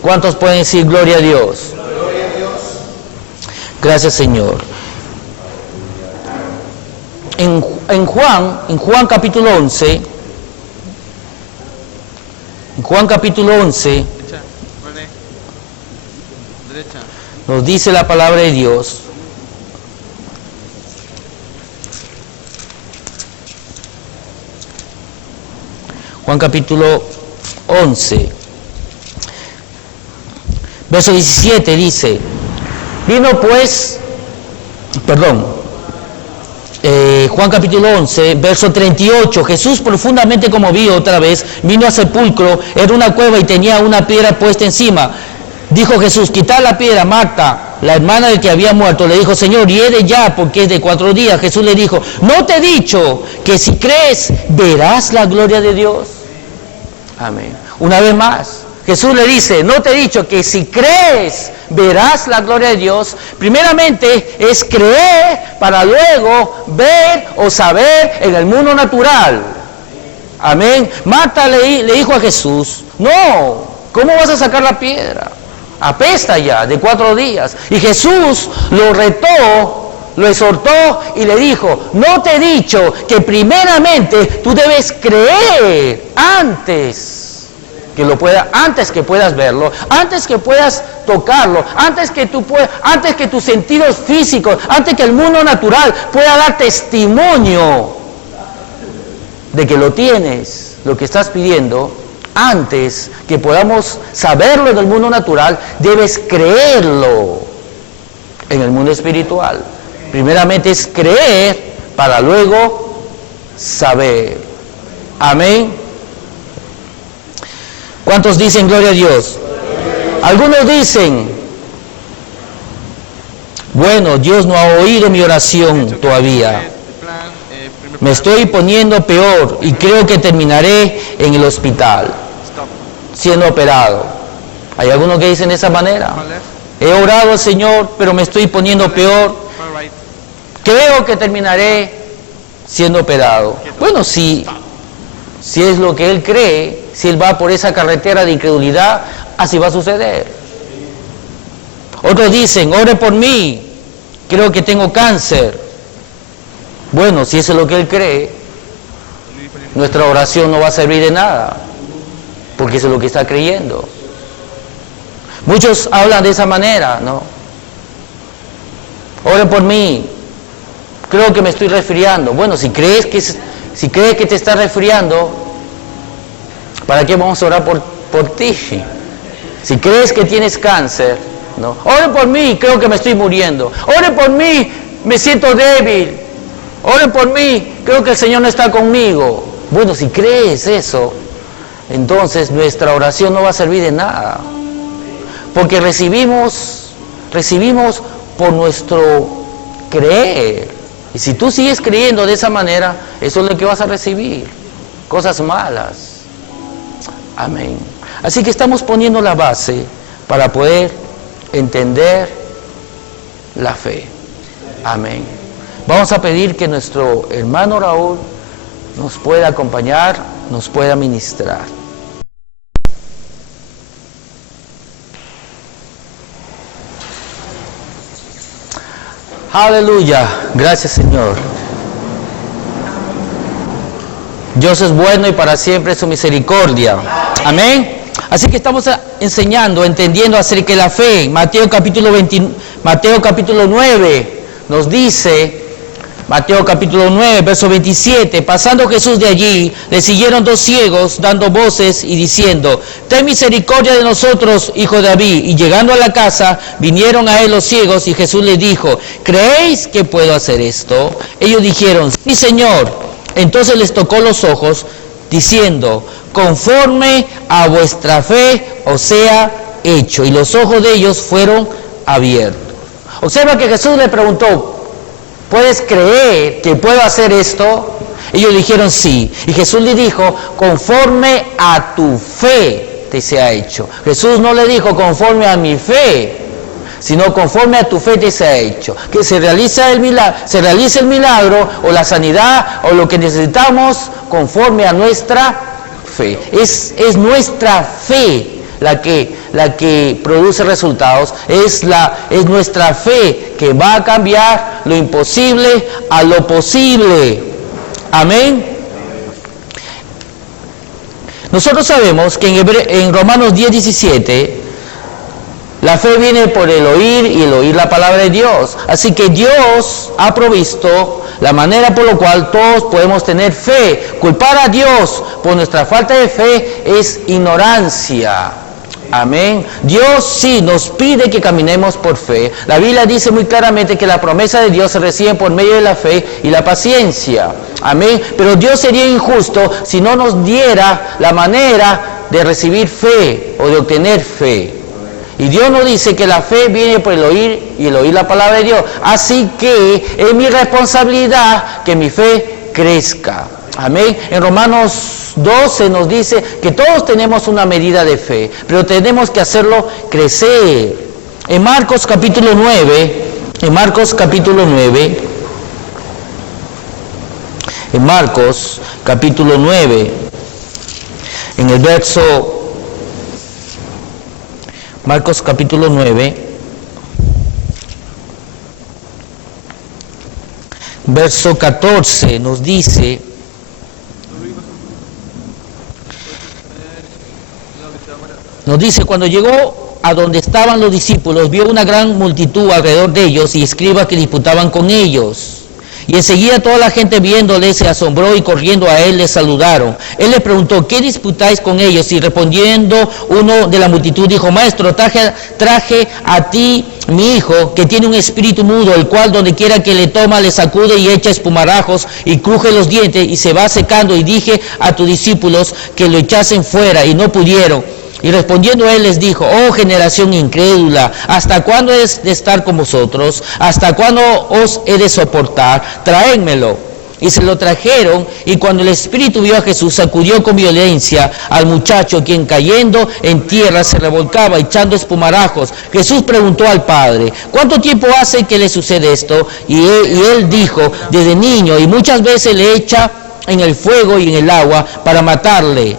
¿Cuántos pueden decir gloria a Dios? Gloria a Dios. Gracias, Señor. En Juan capítulo 11, nos dice la palabra de Dios. Juan capítulo 11, verso 17 dice, Juan capítulo 11, verso 38, Jesús profundamente conmovido otra vez, vino al sepulcro, era una cueva y tenía una piedra puesta encima. Dijo Jesús, quitad la piedra. Marta, la hermana del que había muerto, le dijo, Señor, hiede ya, porque es de 4 días. Jesús le dijo, ¿no te he dicho que si crees, verás la gloria de Dios? Amén. Una vez más, Jesús le dice, ¿no te he dicho que si crees, verás la gloria de Dios? Primeramente es creer para luego ver o saber en el mundo natural. Amén. Marta le dijo a Jesús, no, ¿cómo vas a sacar la piedra? Apesta ya, de 4 días. Y Jesús lo retó, lo exhortó y le dijo, no te he dicho que primeramente tú debes creer antes que puedas verlo, antes que puedas tocarlo, antes que tus sentidos físicos, antes que el mundo natural pueda dar testimonio de que lo tienes, lo que estás pidiendo. Antes que podamos saberlo en el mundo natural, debes creerlo en el mundo espiritual. Primeramente es creer para luego saber. Amén. ¿Cuántos dicen gloria a Dios? Algunos dicen, bueno, Dios no ha oído mi oración todavía. Me estoy poniendo peor y creo que terminaré en el hospital, siendo operado. ¿Hay algunos que dicen de esa manera? He orado al Señor, pero me estoy poniendo peor. Creo que terminaré siendo operado. Bueno, si es lo que él cree, si él va por esa carretera de incredulidad, así va a suceder. Otros dicen, ore por mí, creo que tengo cáncer. Bueno, si eso es lo que él cree, nuestra oración no va a servir de nada, porque eso es lo que está creyendo. Muchos hablan de esa manera, ¿no? Ore por mí, creo que me estoy resfriando. Bueno, si crees que te estás resfriando, ¿para qué vamos a orar por ti? Si crees que tienes cáncer, ¿no? Ore por mí, creo que me estoy muriendo. Ore por mí, me siento débil. Ore por mí, creo que el Señor no está conmigo. Bueno, si crees eso, entonces nuestra oración no va a servir de nada. Porque recibimos por nuestro creer. Y si tú sigues creyendo de esa manera, eso es lo que vas a recibir. Cosas malas. Amén. Así que estamos poniendo la base para poder entender la fe. Amén. Vamos a pedir que nuestro hermano Raúl nos pueda acompañar, nos pueda ministrar. Aleluya, gracias Señor. Dios es bueno y para siempre su misericordia. Amén. Así que estamos enseñando, entendiendo acerca de la fe. Mateo capítulo 9 nos dice Mateo capítulo 9, verso 27. Pasando Jesús de allí, le siguieron dos ciegos, dando voces y diciendo: ten misericordia de nosotros, hijo de David. Y llegando a la casa, vinieron a él los ciegos, y Jesús les dijo: ¿creéis que puedo hacer esto? Ellos dijeron: sí, Señor. Entonces les tocó los ojos, diciendo: conforme a vuestra fe os sea hecho. Y los ojos de ellos fueron abiertos. Observa que Jesús le preguntó: ¿puedes creer que puedo hacer esto? Ellos dijeron sí. Y Jesús le dijo: conforme a tu fe te sea hecho. Jesús no le dijo conforme a mi fe, sino conforme a tu fe te sea hecho. Que se realice el milagro o la sanidad o lo que necesitamos conforme a nuestra fe. Es nuestra fe la que produce resultados, es nuestra fe que va a cambiar lo imposible a lo posible. Amén. Nosotros sabemos que en Romanos 10:17, la fe viene por el oír y el oír la palabra de Dios. Así que Dios ha provisto la manera por la cual todos podemos tener fe. Culpar a Dios por nuestra falta de fe es ignorancia. Amén. Dios sí nos pide que caminemos por fe. La Biblia dice muy claramente que la promesa de Dios se recibe por medio de la fe y la paciencia. Amén. Pero Dios sería injusto si no nos diera la manera de recibir fe o de obtener fe. Y Dios nos dice que la fe viene por el oír y el oír la palabra de Dios. Así que es mi responsabilidad que mi fe crezca. Amén. En Romanos 12 nos dice que todos tenemos una medida de fe, pero tenemos que hacerlo crecer. En Marcos capítulo 9, en Marcos capítulo 9, en el verso, Marcos capítulo 9, verso 14 nos dice: cuando llegó a donde estaban los discípulos, vio una gran multitud alrededor de ellos y escribas que disputaban con ellos. Y enseguida toda la gente viéndole se asombró y corriendo a él le saludaron. Él les preguntó: ¿qué disputáis con ellos? Y respondiendo uno de la multitud dijo: maestro, traje a ti mi hijo, que tiene un espíritu mudo, el cual donde quiera que le toma le sacude y echa espumarajos y cruje los dientes y se va secando. Y dije a tus discípulos que lo echasen fuera y no pudieron. Y respondiendo él les dijo: oh generación incrédula, ¿hasta cuándo es de estar con vosotros? ¿Hasta cuándo os he de soportar? Traédmelo. Y se lo trajeron, y cuando el espíritu vio a Jesús, sacudió con violencia al muchacho, quien cayendo en tierra se revolcaba, echando espumarajos. Jesús preguntó al padre: ¿cuánto tiempo hace que le sucede esto? Y él dijo: desde niño, y muchas veces le echa en el fuego y en el agua para matarle.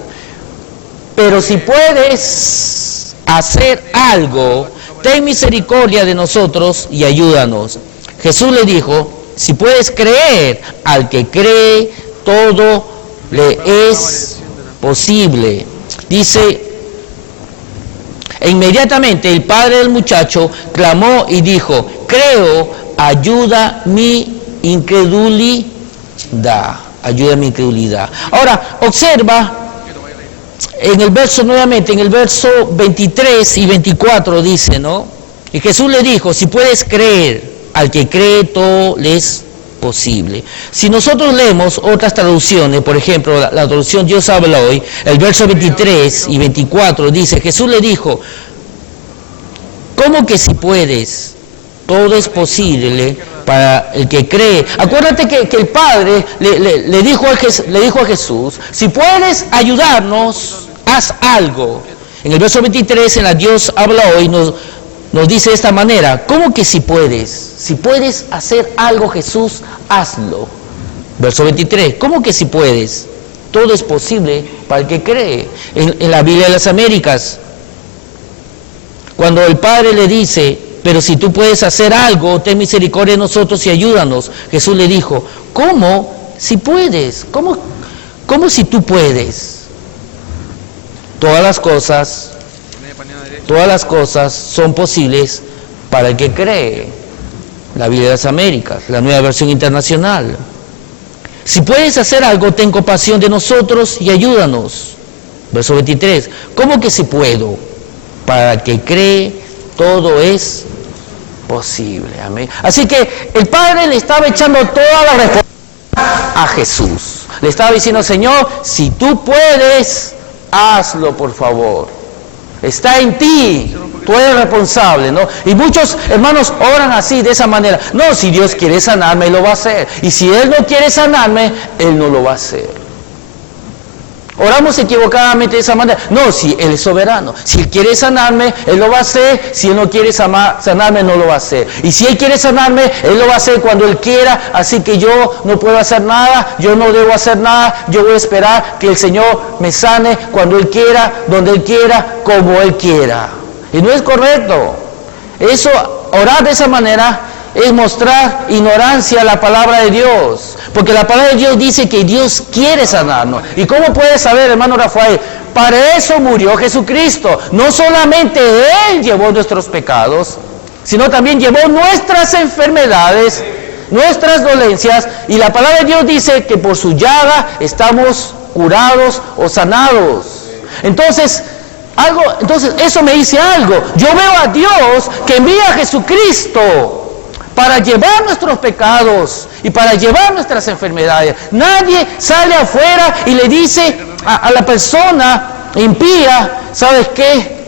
Pero si puedes hacer algo, ten misericordia de nosotros y ayúdanos. Jesús le dijo: si puedes creer, al que cree, todo le es posible. Dice: e inmediatamente el padre del muchacho clamó y dijo: creo, ayuda mi incredulidad. Ayuda mi incredulidad. Ahora, observa. En el verso, nuevamente, en el verso 23 y 24 dice, ¿no? Y Jesús le dijo: si puedes creer, al que cree todo le es posible. Si nosotros leemos otras traducciones, por ejemplo, la traducción Dios habla hoy, el verso 23 y 24 dice: Jesús le dijo: ¿cómo que si puedes? Todo es posible para el que cree. Acuérdate que el Padre le dijo a Jesús: si puedes ayudarnos, haz algo. En el verso 23, en la Dios habla hoy, nos dice de esta manera: ¿cómo que si puedes? Si puedes hacer algo, Jesús, hazlo. Verso 23, ¿cómo que si puedes? Todo es posible para el que cree. En la Biblia de las Américas, cuando el Padre le dice: pero si tú puedes hacer algo, ten misericordia de nosotros y ayúdanos. Jesús le dijo: ¿cómo si puedes? ¿Cómo si tú puedes? Todas las cosas son posibles para el que cree. la Biblia de las Américas, la Nueva Versión Internacional. Si puedes hacer algo, ten compasión de nosotros y ayúdanos. Verso 23. ¿Cómo que si puedo? Para el que cree, todo es posible. Amén. Así que el Padre le estaba echando toda la responsabilidad a Jesús. Le estaba diciendo, Señor, si tú puedes, hazlo por favor. Está en ti. Tú eres responsable, ¿no? Y muchos hermanos oran así, de esa manera. No, si Dios quiere sanarme, Él lo va a hacer. Y si Él no quiere sanarme, Él no lo va a hacer. Oramos equivocadamente de esa manera. No, si Él es soberano. Si Él quiere sanarme, Él lo va a hacer. Si Él no quiere sanarme, no lo va a hacer. Y si Él quiere sanarme, Él lo va a hacer cuando Él quiera. Así que yo no puedo hacer nada. Yo no debo hacer nada. Yo voy a esperar que el Señor me sane cuando Él quiera, donde Él quiera, como Él quiera. Y no es correcto. Eso, orar de esa manera, es mostrar ignorancia a la palabra de Dios. Porque la palabra de Dios dice que Dios quiere sanarnos. ¿Y cómo puedes saber, hermano Rafael? Para eso murió Jesucristo. No solamente Él llevó nuestros pecados, sino también llevó nuestras enfermedades, nuestras dolencias. Y la palabra de Dios dice que por su llaga estamos curados o sanados. Entonces eso me dice algo. Yo veo a Dios que envía a Jesucristo para llevar nuestros pecados y para llevar nuestras enfermedades. Nadie sale afuera y le dice a la persona impía, ¿sabes qué?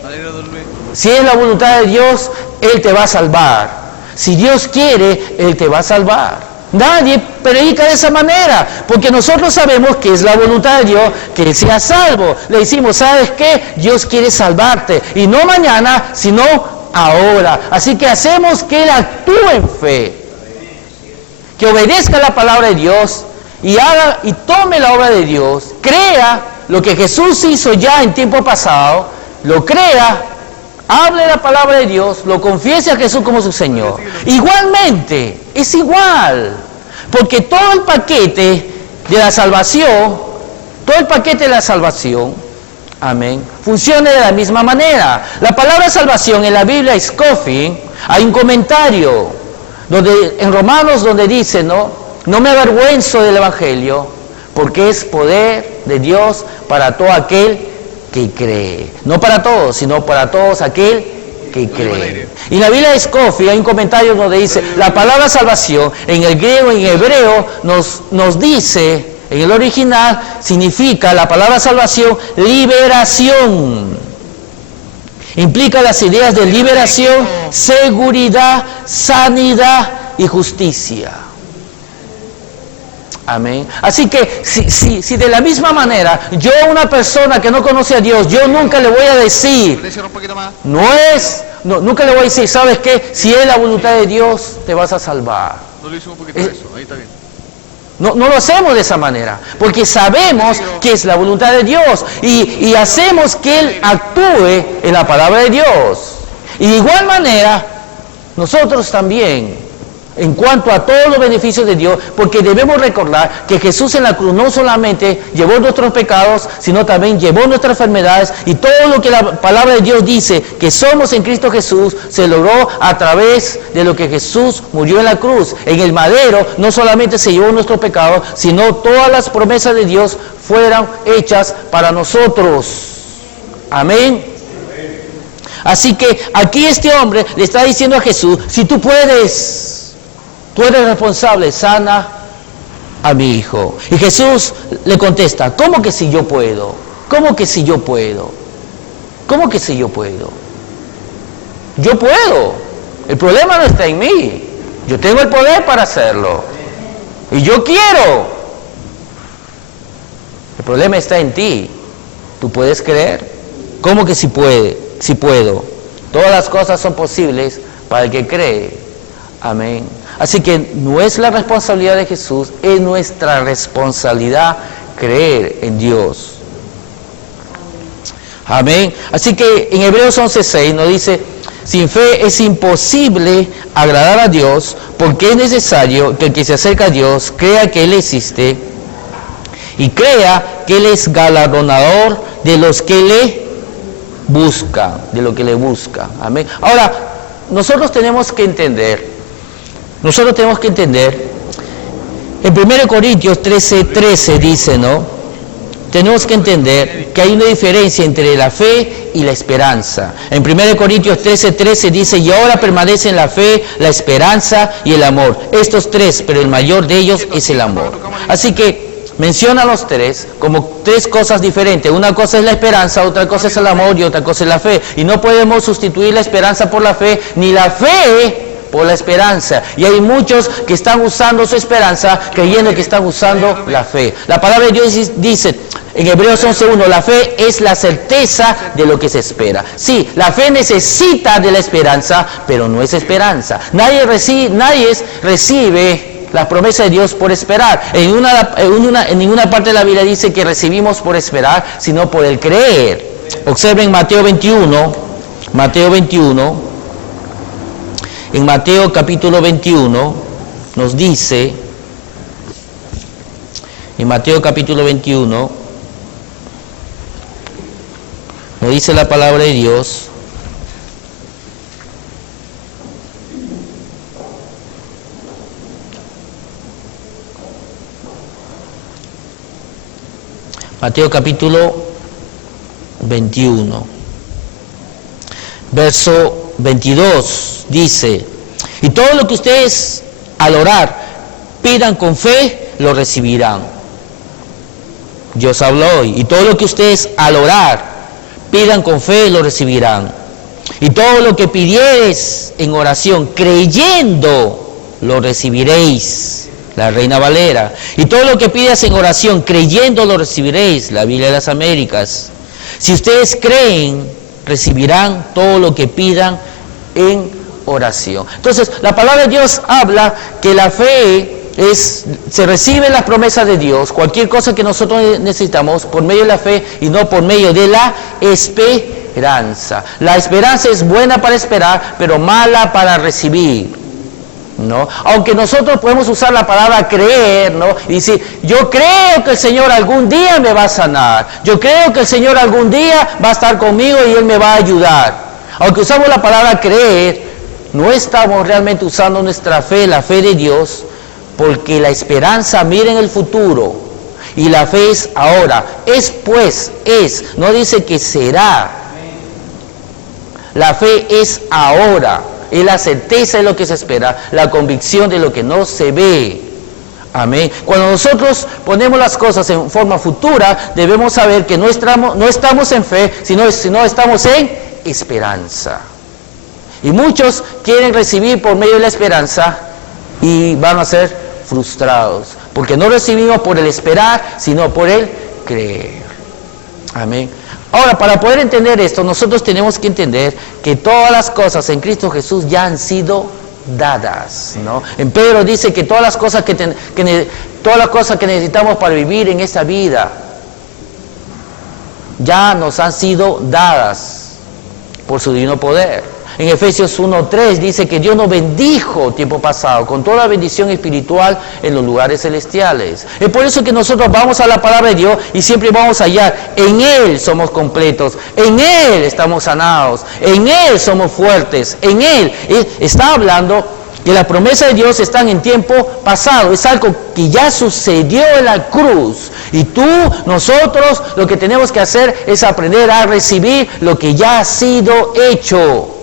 Si es la voluntad de Dios, Él te va a salvar. Si Dios quiere, Él te va a salvar. Nadie predica de esa manera, porque nosotros sabemos que es la voluntad de Dios que Él sea salvo. Le decimos, ¿sabes qué? Dios quiere salvarte, y no mañana, sino ahora. Así que hacemos que Él actúe en fe, que obedezca la palabra de Dios y haga y tome la obra de Dios, crea lo que Jesús hizo ya en tiempo pasado, lo crea, hable la palabra de Dios, lo confiese a Jesús como su Señor. Igualmente, es igual, porque todo el paquete de la salvación, amén, funciona de la misma manera. La palabra salvación en la Biblia es Scofield. Hay un comentario en Romanos donde dice, no me avergüenzo del Evangelio, porque es poder de Dios para todo aquel que cree. No para todos, sino para todos aquel que cree. Y en la Biblia de Scofield hay un comentario donde dice, la palabra salvación en el griego y en hebreo nos dice, en el original significa la palabra salvación liberación. Implica las ideas de liberación, seguridad, sanidad y justicia. Amén. Así que si de la misma manera yo a una persona que no conoce a Dios, yo nunca le voy a decir, nunca le voy a decir, ¿sabes qué? Si es la voluntad de Dios, te vas a salvar. No le hice un poquito eso, ahí está bien. No lo hacemos de esa manera, porque sabemos que es la voluntad de Dios y hacemos que Él actúe en la palabra de Dios. Y de igual manera, nosotros también, en cuanto a todos los beneficios de Dios, porque debemos recordar que Jesús en la cruz no solamente llevó nuestros pecados, sino también llevó nuestras enfermedades, y todo lo que la palabra de Dios dice que somos en Cristo Jesús, se logró a través de lo que Jesús murió en la cruz. En el madero no solamente se llevó nuestros pecados, sino todas las promesas de Dios fueron hechas para nosotros. Amén. Así que aquí este hombre le está diciendo a Jesús, si tú puedes, tú eres responsable, sana a mi hijo. Y Jesús le contesta, ¿cómo que si yo puedo? ¿Cómo que si yo puedo? ¿Cómo que si yo puedo? Yo puedo. El problema no está en mí. Yo tengo el poder para hacerlo. Y yo quiero. El problema está en ti. ¿Tú puedes creer? ¿Cómo que si puede? Si puedo. Todas las cosas son posibles para el que cree. Amén. Así que no es la responsabilidad de Jesús, es nuestra responsabilidad creer en Dios. Amén. Así que en Hebreos 11:6 nos dice, sin fe es imposible agradar a Dios, porque es necesario que el que se acerca a Dios crea que Él existe y crea que Él es galardonador de los que le buscan, de lo que le buscan. Amén. Ahora, nosotros tenemos que entender nosotros tenemos que entender, en 1 Corintios 13:13 dice, ¿no? Tenemos que entender que hay una diferencia entre la fe y la esperanza. En 1 Corintios 13:13 dice, y ahora permanecen la fe, la esperanza y el amor. Estos tres, pero el mayor de ellos es el amor. Así que menciona los tres como tres cosas diferentes. Una cosa es la esperanza, otra cosa es el amor y otra cosa es la fe. Y no podemos sustituir la esperanza por la fe, ni la fe por la esperanza. Y hay muchos que están usando su esperanza creyendo que están usando la fe. La palabra de Dios dice en Hebreos 11:1, la fe es la certeza de lo que se espera. Sí, la fe necesita de la esperanza, pero no es esperanza. Nadie recibe la promesa de Dios por esperar. En ninguna parte de la Biblia dice que recibimos por esperar, sino por el creer. Observen Mateo 21. En Mateo capítulo 21 nos dice, en Mateo capítulo 21, nos dice la palabra de Dios, Mateo capítulo 21, verso 22, dice, y todo lo que ustedes al orar pidan con fe, lo recibirán. Dios habló hoy, y todo lo que ustedes al orar pidan con fe, lo recibirán. Y todo lo que pidiereis en oración, creyendo, lo recibiréis. La Reina Valera. Y todo lo que pidas en oración, creyendo, lo recibiréis. La Biblia de las Américas. Si ustedes creen, recibirán todo lo que pidan en oración. Entonces, la palabra de Dios habla que la fe se recibe las promesas de Dios, cualquier cosa que nosotros necesitamos, por medio de la fe y no por medio de la esperanza. La esperanza es buena para esperar, pero mala para recibir, ¿no? Aunque nosotros podemos usar la palabra creer, ¿no? Y decir, yo creo que el Señor algún día me va a sanar, yo creo que el Señor algún día va a estar conmigo y Él me va a ayudar. Aunque usamos la palabra creer, no estamos realmente usando nuestra fe, la fe de Dios, porque la esperanza mira en el futuro y la fe es ahora. No dice que será. La fe es ahora. Es la certeza de lo que se espera, la convicción de lo que no se ve. Amén. Cuando nosotros ponemos las cosas en forma futura, debemos saber que no estamos en fe, sino estamos en esperanza. Y muchos quieren recibir por medio de la esperanza y van a ser frustrados, porque no recibimos por el esperar, sino por el creer. Amén. Ahora, para poder entender esto, nosotros tenemos que entender que todas las cosas en Cristo Jesús ya han sido dadas, ¿no? En Pedro dice que todas las cosas que necesitamos para vivir en esta vida ya nos han sido dadas por su divino poder. En Efesios 1:3 dice que Dios nos bendijo tiempo pasado con toda bendición espiritual en los lugares celestiales. Es por eso que nosotros vamos a la palabra de Dios y siempre vamos allá. En Él somos completos, en Él estamos sanados, en Él somos fuertes, en Él. Está hablando que las promesas de Dios están en tiempo pasado. Es algo que ya sucedió en la cruz. Y nosotros, lo que tenemos que hacer es aprender a recibir lo que ya ha sido hecho.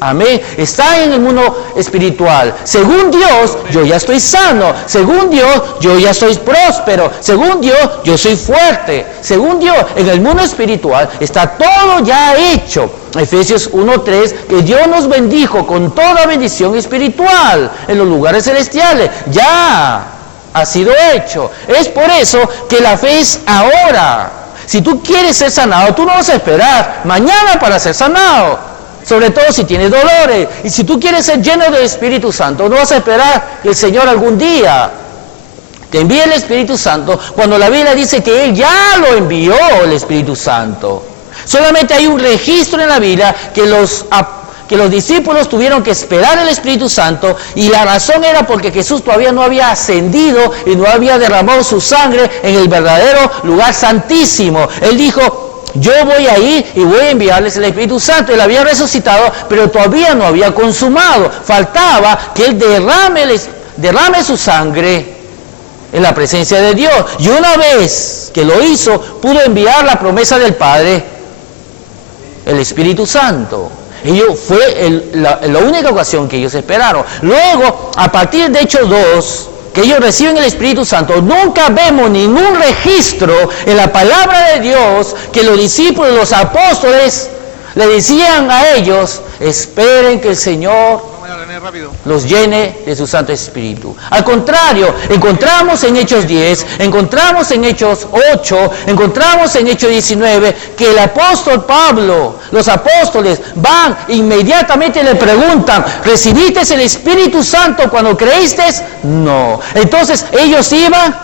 Amén. Está en el mundo espiritual. Según Dios, yo ya estoy sano. Según Dios, yo ya soy próspero. Según Dios, yo soy fuerte. Según Dios, en el mundo espiritual está todo ya hecho. Efesios 1:3, que Dios nos bendijo con toda bendición espiritual en los lugares celestiales. Ya ha sido hecho. Es por eso que la fe es ahora. Si tú quieres ser sanado, tú no vas a esperar mañana para ser sanado. Sobre todo si tienes dolores. Y si tú quieres ser lleno del Espíritu Santo, no vas a esperar que el Señor algún día te envíe el Espíritu Santo, cuando la Biblia dice que Él ya lo envió, el Espíritu Santo. Solamente hay un registro en la Biblia que los discípulos tuvieron que esperar el Espíritu Santo, y la razón era porque Jesús todavía no había ascendido y no había derramado su sangre en el verdadero lugar santísimo. Él dijo, yo voy a ir y voy a enviarles el Espíritu Santo. Él había resucitado, pero todavía no había consumado. Faltaba que Él derrame su sangre en la presencia de Dios. Y una vez que lo hizo, pudo enviar la promesa del Padre, el Espíritu Santo. Fue la única ocasión que ellos esperaron. Luego, a partir de Hechos 2, que ellos reciben el Espíritu Santo, nunca vemos ningún registro en la palabra de Dios que los discípulos, los apóstoles, le decían a ellos, esperen que el Señor los llene de su Santo Espíritu. Al contrario, encontramos en Hechos 10, encontramos en Hechos 8, encontramos en Hechos 19, que el apóstol Pablo, los apóstoles van inmediatamente y le preguntan, ¿recibiste el Espíritu Santo cuando creíste? No. Entonces ellos iban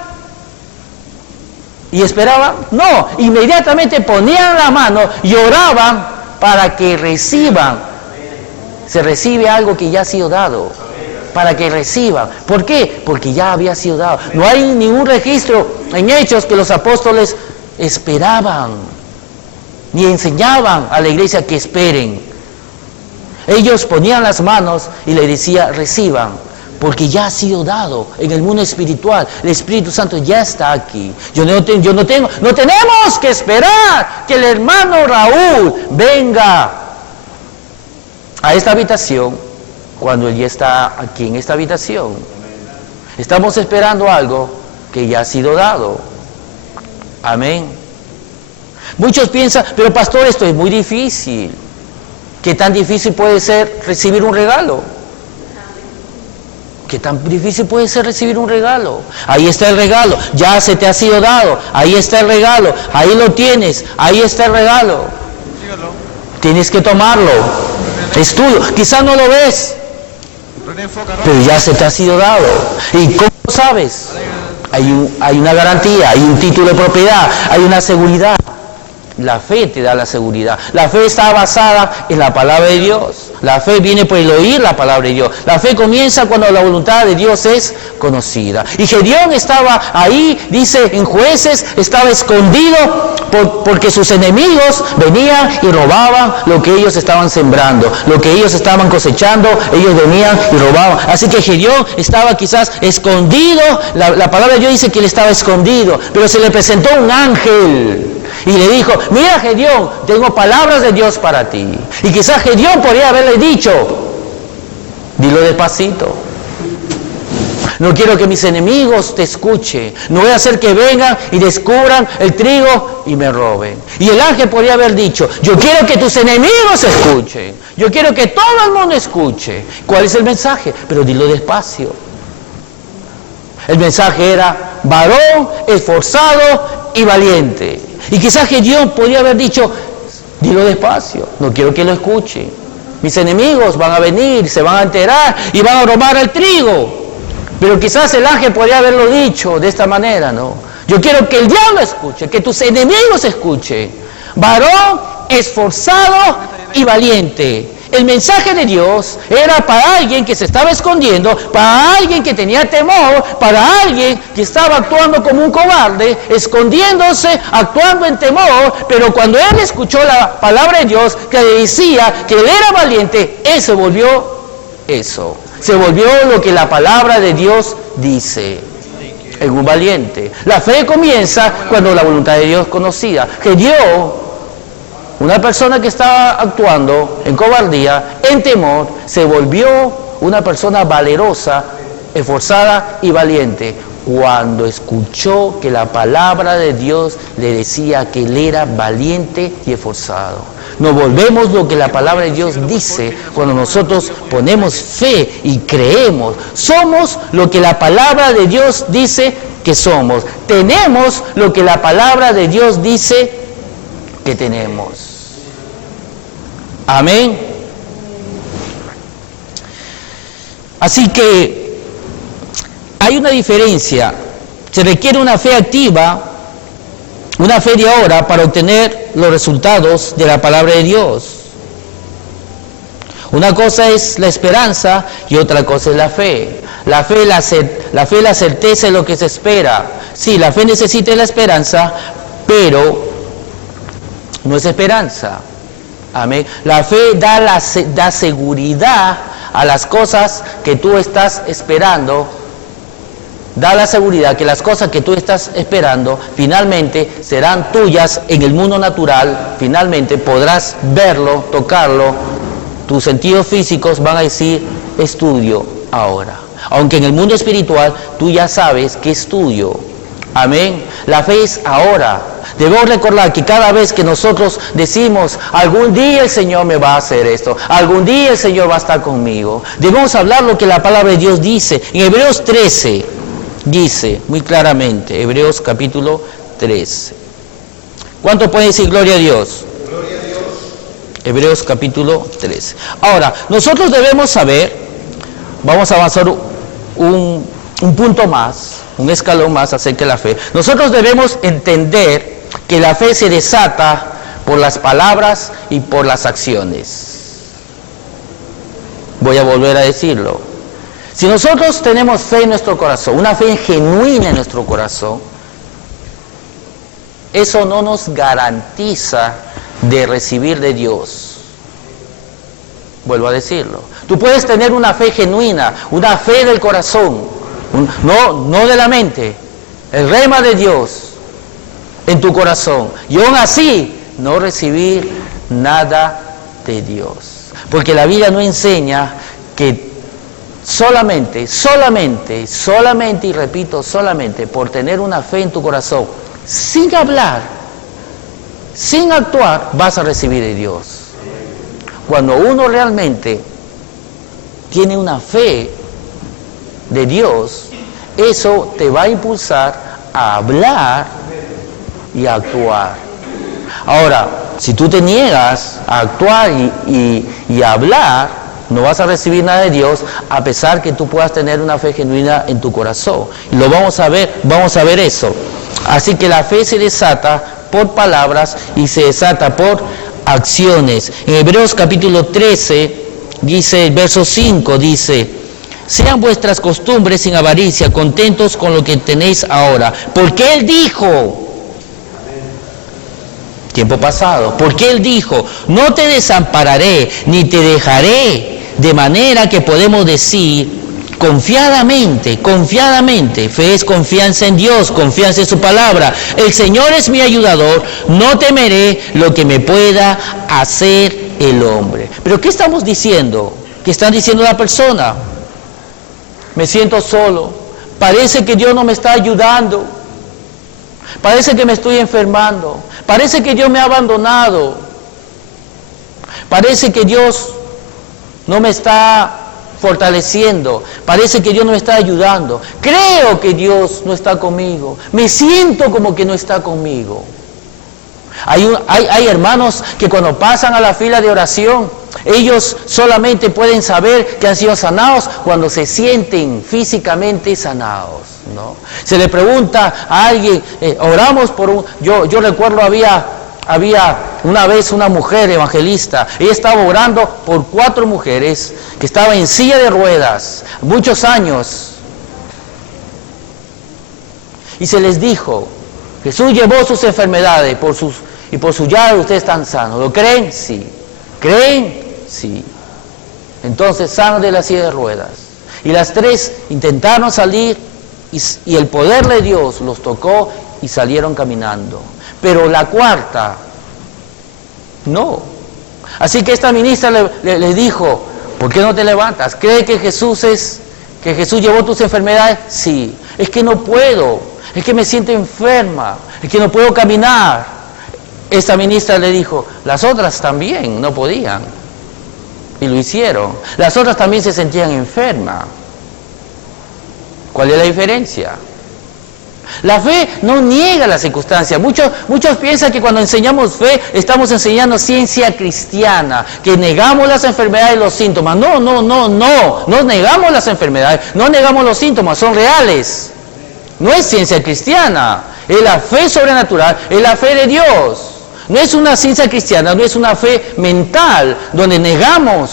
y esperaban. No, inmediatamente ponían la mano y oraban para que reciban. Se recibe algo que ya ha sido dado, para que reciban. ¿Por qué? Porque ya había sido dado. No hay ningún registro en Hechos que los apóstoles esperaban, ni enseñaban a la iglesia que esperen. Ellos ponían las manos y le decían, reciban, porque ya ha sido dado en el mundo espiritual. El Espíritu Santo ya está aquí. No tenemos que esperar que el hermano Raúl venga a esta habitación cuando Él ya está aquí en esta habitación. Estamos esperando algo que ya ha sido dado. Amén. Muchos piensan, pero pastor, esto es muy difícil. ¿Qué tan difícil puede ser recibir un regalo? ¿Qué tan difícil puede ser recibir un regalo? Ahí está el regalo, ya se te ha sido dado. Ahí está el regalo, ahí lo tienes, ahí está el regalo. Tienes que tomarlo. Es tuyo, quizás no lo ves, pero ya se te ha sido dado. ¿Y cómo lo sabes? Hay una garantía, hay un título de propiedad, hay una seguridad. La fe te da la seguridad. La fe está basada en la palabra de Dios. La fe viene por el oír la palabra de Dios. La fe comienza cuando la voluntad de Dios es conocida. Y Gedeón estaba ahí, dice en Jueces, estaba escondido porque sus enemigos venían y robaban lo que ellos estaban sembrando. Lo que ellos estaban cosechando, ellos venían y robaban. Así que Gedeón estaba quizás escondido. La palabra de Dios dice que él estaba escondido. Pero se le presentó un ángel y le dijo, mira Gedeón, tengo palabras de Dios para ti. Y quizás Gedeón podría haberle dicho, dilo despacito. No quiero que mis enemigos te escuchen. No voy a hacer que vengan y descubran el trigo y me roben. Y el ángel podría haber dicho, yo quiero que tus enemigos escuchen. Yo quiero que todo el mundo escuche. ¿Cuál es el mensaje? Pero dilo despacio. El mensaje era, varón esforzado y valiente. Y quizás Gedeón podría haber dicho, dilo despacio, no quiero que lo escuchen. Mis enemigos van a venir, se van a enterar y van a robar el trigo. Pero quizás el ángel podría haberlo dicho de esta manera, ¿no? Yo quiero que el diablo escuche, que tus enemigos escuchen. Varón esforzado y valiente. El mensaje de Dios era para alguien que se estaba escondiendo, para alguien que tenía temor, para alguien que estaba actuando como un cobarde, escondiéndose, actuando en temor, pero cuando él escuchó la palabra de Dios que le decía que él era valiente, él se volvió eso. Se volvió lo que la palabra de Dios dice, en un valiente. La fe comienza cuando la voluntad de Dios es conocida. Gedeón, una persona que estaba actuando en cobardía, en temor, se volvió una persona valerosa, esforzada y valiente, cuando escuchó que la palabra de Dios le decía que él era valiente y esforzado. Nos volvemos lo que la palabra de Dios dice cuando nosotros ponemos fe y creemos. Somos lo que la palabra de Dios dice que somos. Tenemos lo que la palabra de Dios dice que tenemos. Amén. Así que hay una diferencia. Se requiere una fe activa, una fe de ahora para obtener los resultados de la palabra de Dios. Una cosa es la esperanza y otra cosa es la fe. La fe es la certeza de lo que se espera. Sí, la fe necesita la esperanza, pero no es esperanza. Amén. La fe da seguridad a las cosas que tú estás esperando. Da la seguridad que las cosas que tú estás esperando finalmente serán tuyas en el mundo natural. Finalmente podrás verlo, tocarlo. Tus sentidos físicos van a decir, es tuyo ahora. Aunque en el mundo espiritual tú ya sabes que es tuyo. Amén. La fe es ahora. Debemos recordar que cada vez que nosotros decimos, algún día el Señor me va a hacer esto, algún día el Señor va a estar conmigo, debemos hablar lo que la palabra de Dios dice. En Hebreos 13 dice muy claramente, Hebreos capítulo 13. ¿Cuánto puede decir gloria a Dios? Gloria a Dios. Hebreos capítulo 13. Ahora, nosotros debemos saber, vamos a avanzar un punto más, un escalón más acerca de la fe. Nosotros debemos entender que la fe se desata por las palabras y por las acciones. Voy a volver a decirlo. Si nosotros tenemos fe en nuestro corazón, una fe genuina en nuestro corazón, eso no nos garantiza de recibir de Dios. Vuelvo a decirlo. Tú puedes tener una fe genuina, una fe del corazón, no de la mente, el rema de Dios en tu corazón, y aún así no recibir nada de Dios. Porque la Biblia no enseña que solamente, y repito, solamente por tener una fe en tu corazón, sin hablar, sin actuar, vas a recibir de Dios. Cuando uno realmente tiene una fe de Dios, eso te va a impulsar a hablar y a actuar. Ahora, si tú te niegas a actuar y a hablar, no vas a recibir nada de Dios, a pesar que tú puedas tener una fe genuina en tu corazón. Y lo vamos a ver eso. Así que la fe se desata por palabras y se desata por acciones. En Hebreos capítulo 13, dice el verso 5, dice: sean vuestras costumbres sin avaricia, contentos con lo que tenéis ahora. Porque Él dijo, tiempo pasado, porque Él dijo, no te desampararé, ni te dejaré, de manera que podemos decir confiadamente, fe es confianza en Dios, confianza en su palabra. El Señor es mi ayudador, no temeré lo que me pueda hacer el hombre. Pero ¿qué estamos diciendo? ¿Qué está diciendo la persona? Me siento solo, parece que Dios no me está ayudando, parece que me estoy enfermando, parece que Dios me ha abandonado, parece que Dios no me está fortaleciendo, parece que Dios no me está ayudando, creo que Dios no está conmigo, me siento como que no está conmigo. Hay hermanos que cuando pasan a la fila de oración, ellos solamente pueden saber que han sido sanados cuando se sienten físicamente sanados, ¿no? Se le pregunta a alguien, oramos por un... Yo recuerdo había una vez una mujer evangelista, ella estaba orando por 4 mujeres que estaban en silla de ruedas, muchos años, y se les dijo, Jesús llevó sus enfermedades y por su llave ustedes están sanos. ¿Lo creen? Sí. ¿Creen? Sí. Entonces sanos de la silla de ruedas. Y las 3 intentaron salir y el poder de Dios los tocó y salieron caminando. Pero la 4ª, no. Así que esta ministra le dijo, ¿por qué no te levantas? ¿Cree que Jesús llevó tus enfermedades? Sí. Es que no puedo, es que me siento enferma, es que no puedo caminar. Esta ministra le dijo, las otras también no podían, y lo hicieron. Las otras también se sentían enfermas. ¿Cuál es la diferencia? La fe no niega las circunstancias. Muchos piensan que cuando enseñamos fe, estamos enseñando ciencia cristiana, que negamos las enfermedades y los síntomas. No negamos las enfermedades, no negamos los síntomas, son reales. No es ciencia cristiana, es la fe sobrenatural, es la fe de Dios. No es una ciencia cristiana, no es una fe mental, donde negamos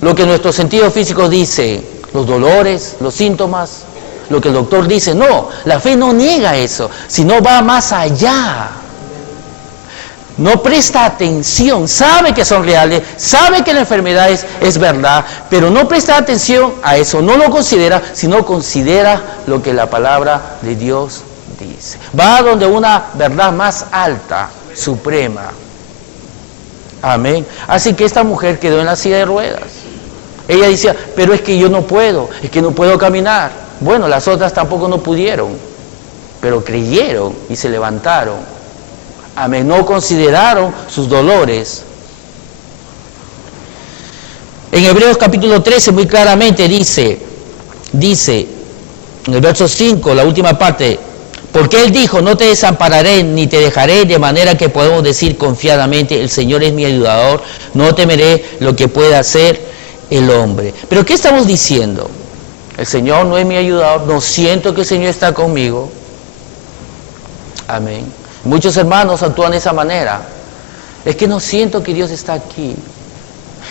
lo que nuestro sentido físico dice, los dolores, los síntomas, lo que el doctor dice. No, la fe no niega eso, sino va más allá. No presta atención, sabe que son reales, sabe que la enfermedad es verdad, pero no presta atención a eso, no lo considera, sino considera lo que la palabra de Dios dice. Va a donde una verdad más alta, suprema. Amén. Así que esta mujer quedó en la silla de ruedas. Ella decía, pero es que yo no puedo, es que no puedo caminar. Bueno, las otras tampoco no pudieron, pero creyeron y se levantaron. Amén. No consideraron sus dolores. En Hebreos capítulo 13 muy claramente dice en el verso 5, la última parte, porque Él dijo, no te desampararé ni te dejaré, de manera que podemos decir confiadamente, el Señor es mi ayudador, no temeré lo que pueda hacer el hombre. Pero ¿qué estamos diciendo? El Señor no es mi ayudador, no siento que el Señor está conmigo. Amén. Muchos hermanos actúan de esa manera. Es que no siento que Dios está aquí.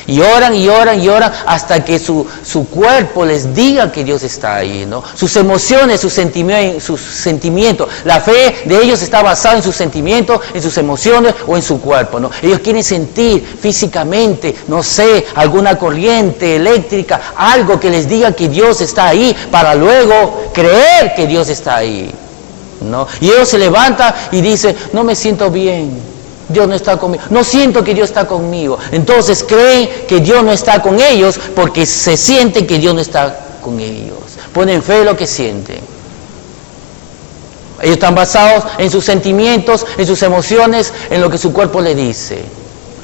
Y oran y oran y oran hasta que su cuerpo les diga que Dios está ahí, ¿no? Sus emociones, sus sentimientos. La fe de ellos está basada en sus sentimientos, en sus emociones o en su cuerpo, ¿no? Ellos quieren sentir físicamente, no sé, alguna corriente eléctrica, algo que les diga que Dios está ahí, para luego creer que Dios está ahí, ¿no? Y ellos se levantan y dicen, no me siento bien, Dios no está conmigo, no siento que Dios está conmigo. Entonces creen que Dios no está con ellos porque se sienten que Dios no está con ellos. Ponen fe en lo que sienten. Ellos están basados en sus sentimientos, en sus emociones, en lo que su cuerpo le dice.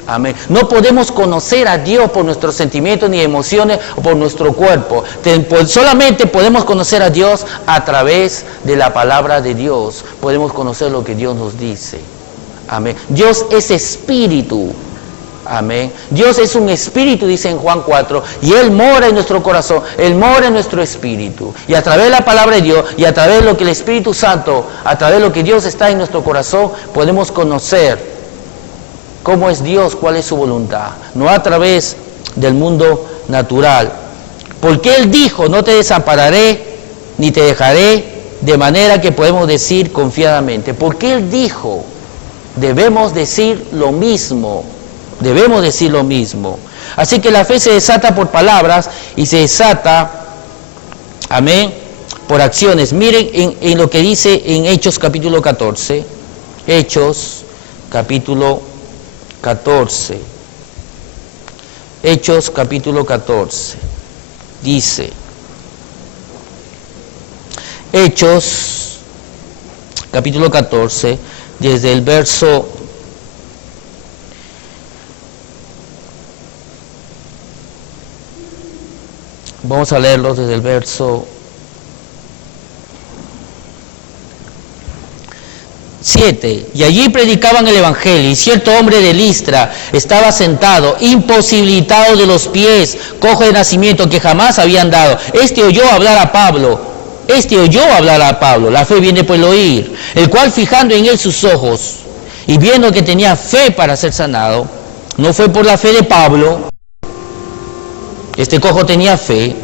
Amén. No podemos conocer a Dios por nuestros sentimientos ni emociones o por nuestro cuerpo. Solamente podemos conocer a Dios a través de la palabra de Dios. Podemos conocer lo que Dios nos dice. Amén. Dios es espíritu. Amén. Dios es un espíritu, dice en Juan 4, y Él mora en nuestro corazón, Él mora en nuestro espíritu. Y a través de la palabra de Dios, y a través de lo que el Espíritu Santo, a través de lo que Dios está en nuestro corazón, podemos conocer cómo es Dios, cuál es su voluntad, no a través del mundo natural. Porque Él dijo, no te desampararé, ni te dejaré, de manera que podemos decir confiadamente. Porque Él dijo, debemos decir lo mismo, debemos decir lo mismo. Así que la fe se desata por palabras y se desata, amén, por acciones. Miren en lo que dice en Hechos capítulo 14, Hechos capítulo 14. Hechos capítulo 14. Dice, Hechos capítulo 14, desde el verso vamos a leerlo desde el verso 7. Y allí predicaban el evangelio, y cierto hombre de Listra estaba sentado, imposibilitado de los pies, cojo de nacimiento, que jamás había andado. Este oyó hablar a Pablo, la fe viene por el oír, el cual fijando en él sus ojos, y viendo que tenía fe para ser sanado, no fue por la fe de Pablo, este cojo tenía fe,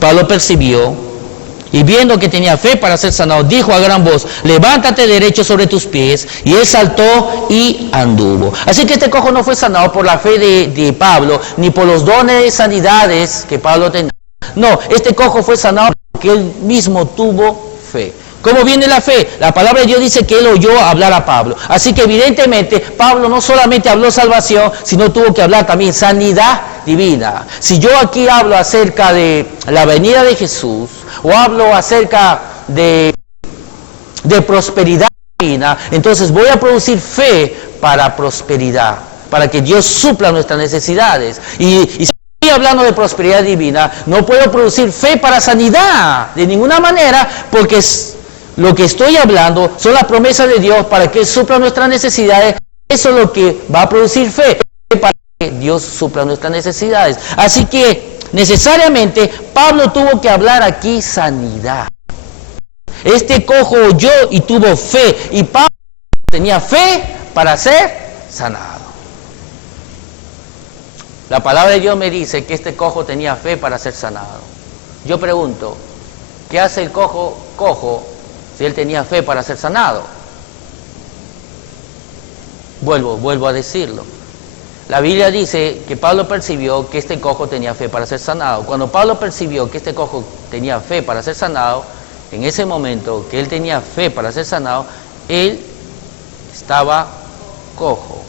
Pablo percibió, y viendo que tenía fe para ser sanado, dijo a gran voz, levántate derecho sobre tus pies, y él saltó y anduvo. Así que este cojo no fue sanado por la fe de Pablo, ni por los dones de sanidades que Pablo tenía. No, este cojo fue sanado porque él mismo tuvo fe. ¿Cómo viene la fe? La palabra de Dios dice que él oyó hablar a Pablo. Así que evidentemente Pablo no solamente habló salvación, sino tuvo que hablar también sanidad divina. Si yo aquí hablo acerca de la venida de Jesús, o hablo acerca de prosperidad divina, entonces voy a producir fe para prosperidad, para que Dios supla nuestras necesidades. Y si estoy hablando de prosperidad divina, no puedo producir fe para sanidad de ninguna manera, porque lo que estoy hablando son las promesas de Dios para que Él supla nuestras necesidades. Eso es lo que va a producir fe, para que Dios supla nuestras necesidades. Así que necesariamente Pablo tuvo que hablar aquí sanidad. Este cojo oyó y tuvo fe, y Pablo tenía fe para ser sanado. La palabra de Dios me dice que este cojo tenía fe para ser sanado. Yo pregunto, ¿qué hace el cojo si él tenía fe para ser sanado? vuelvo a decirlo. La Biblia dice que Pablo percibió que este cojo tenía fe para ser sanado. Cuando Pablo percibió que este cojo tenía fe para ser sanado, en ese momento que él tenía fe para ser sanado, él estaba cojo.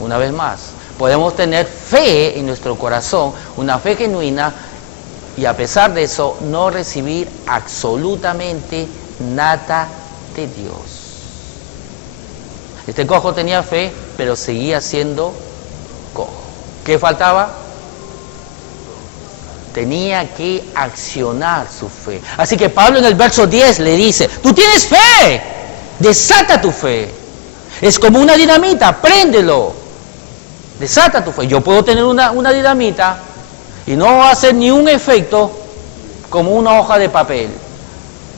Una vez más, podemos tener fe en nuestro corazón, una fe genuina, y a pesar de eso no recibir absolutamente nada de Dios. Este cojo tenía fe, pero seguía siendo cojo. ¿Qué faltaba? Tenía que accionar su fe. Así que Pablo en el verso 10 le dice, tú tienes fe, desata tu fe. Es como una dinamita, préndelo. Desata tu fe. Yo puedo tener una dinamita y no va a hacer ni un efecto como una hoja de papel.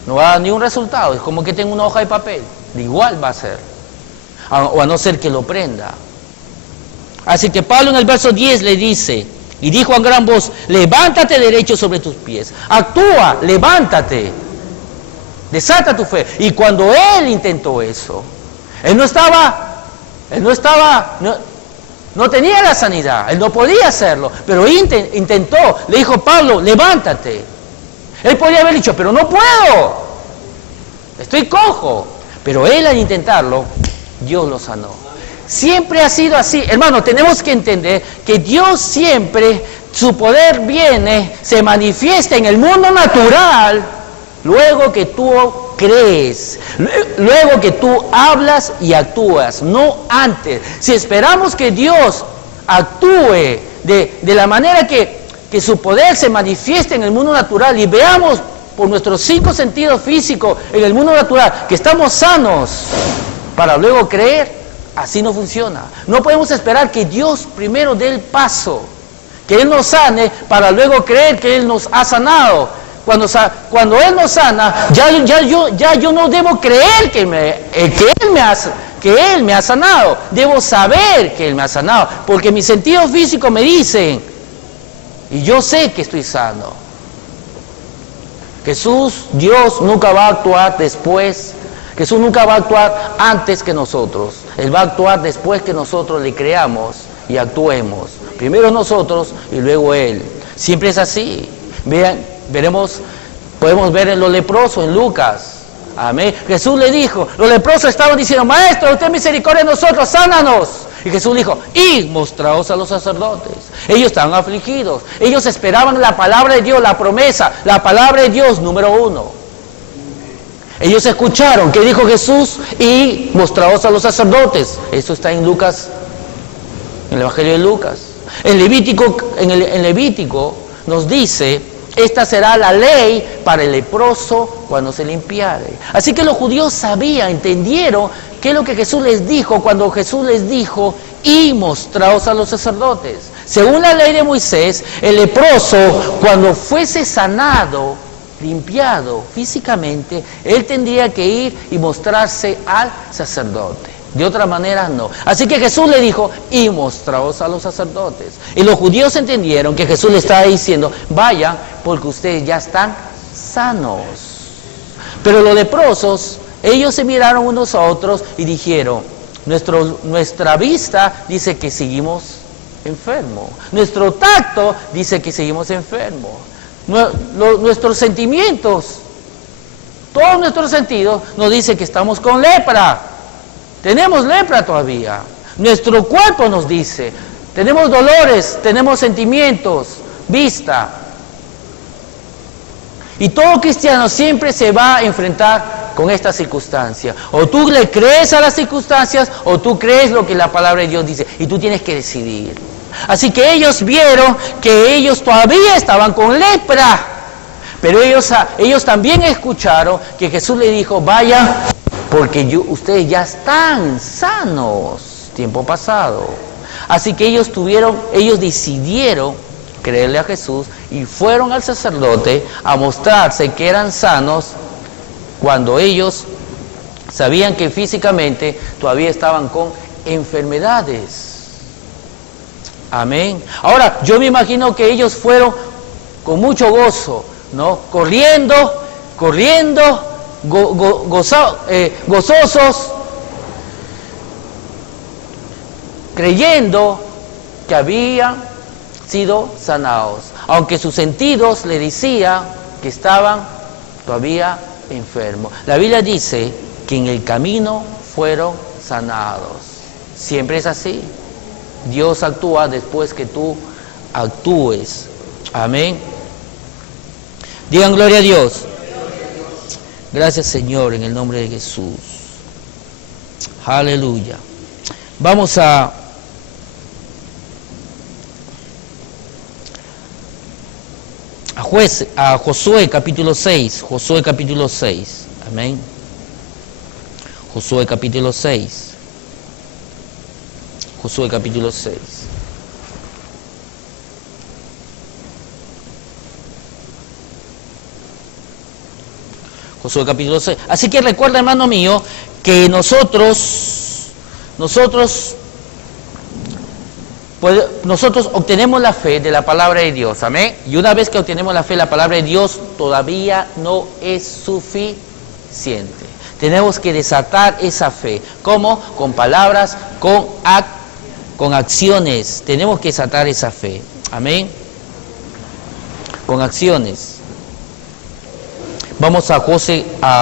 No va a dar ni un resultado. Es como que tengo una hoja de papel. Igual va a ser. O a no ser que lo prenda. Así que Pablo en el verso 10 le dice, y dijo a gran voz, levántate derecho sobre tus pies. Actúa, levántate. Desata tu fe. Y cuando él intentó eso, no tenía la sanidad, él no podía hacerlo, pero intentó, le dijo Pablo, levántate. Él podía haber dicho, pero no puedo, estoy cojo, pero él al intentarlo, Dios lo sanó. Siempre ha sido así, hermano, tenemos que entender que Dios siempre, su poder viene, se manifiesta en el mundo natural, luego que tú crees, luego que tú hablas y actúas, no antes. Si esperamos que Dios actúe de la manera que su poder se manifieste en el mundo natural y veamos por nuestros 5 sentidos físicos en el mundo natural que estamos sanos para luego creer, así no funciona. No podemos esperar que Dios primero dé el paso, que Él nos sane para luego creer que Él nos ha sanado. Cuando Él nos sana, ya yo no debo creer que Él me ha sanado. Debo saber que Él me ha sanado, porque mis sentidos físicos me dicen, y yo sé que estoy sano. Dios nunca va a actuar después. Jesús nunca va a actuar antes que nosotros. Él va a actuar después que nosotros le creamos y actuemos. Primero nosotros y luego Él. Siempre es así. Podemos ver en los leprosos en Lucas. Amén. Jesús le dijo, los leprosos estaban diciendo, maestro, usted misericordia de nosotros, sánanos. Y Jesús dijo, y mostraos a los sacerdotes. Ellos estaban afligidos. Ellos esperaban la palabra de Dios, la promesa, la palabra de Dios, número 1. Ellos escucharon que dijo Jesús y mostraos a los sacerdotes. Eso está en Lucas, en el Evangelio de Lucas. En Levítico nos dice, esta será la ley para el leproso cuando se limpiare. Así que los judíos sabían, entendieron qué es lo que Jesús les dijo cuando Jesús les dijo, y mostraos a los sacerdotes. Según la ley de Moisés, el leproso cuando fuese sanado, limpiado físicamente, él tendría que ir y mostrarse al sacerdote. De otra manera no. Así que Jesús le dijo, y mostraos a los sacerdotes. Y los judíos entendieron que Jesús le estaba diciendo, vayan porque ustedes ya están sanos. Pero los leprosos, ellos se miraron unos a otros y dijeron, nuestra vista dice que seguimos enfermos. Nuestro tacto dice que seguimos enfermos. Nuestros sentimientos, todos nuestros sentidos nos dicen que estamos con lepra. Tenemos lepra todavía. Nuestro cuerpo nos dice, tenemos dolores, tenemos sentimientos, vista. Y todo cristiano siempre se va a enfrentar con esta circunstancia. O tú le crees a las circunstancias o tú crees lo que la palabra de Dios dice. Y tú tienes que decidir. Así que ellos vieron que ellos todavía estaban con lepra. Pero ellos también escucharon que Jesús le dijo, vayan porque ustedes ya están sanos, tiempo pasado. Así que ellos decidieron creerle a Jesús y fueron al sacerdote a mostrarse que eran sanos cuando ellos sabían que físicamente todavía estaban con enfermedades. Amén. Ahora, yo me imagino que ellos fueron con mucho gozo, ¿no? Corriendo, gozosos, creyendo que habían sido sanados, aunque sus sentidos le decían que estaban todavía enfermos. La Biblia dice que en el camino fueron sanados. Siempre es así. Dios actúa después que tú actúes. Amén. Digan gloria a Dios. Gracias, Señor, en el nombre de Jesús. Aleluya. Vamos a Josué capítulo 6. Josué capítulo 6. Amén. Josué capítulo 6. Josué capítulo 6. Josué capítulo 6. Así que recuerda, hermano mío, que nosotros obtenemos la fe de la palabra de Dios, amén. Y una vez que obtenemos la fe de la palabra de Dios, todavía no es suficiente. Tenemos que desatar esa fe. ¿Cómo? Con palabras, con acciones. Tenemos que desatar esa fe, amén. Con acciones. Vamos a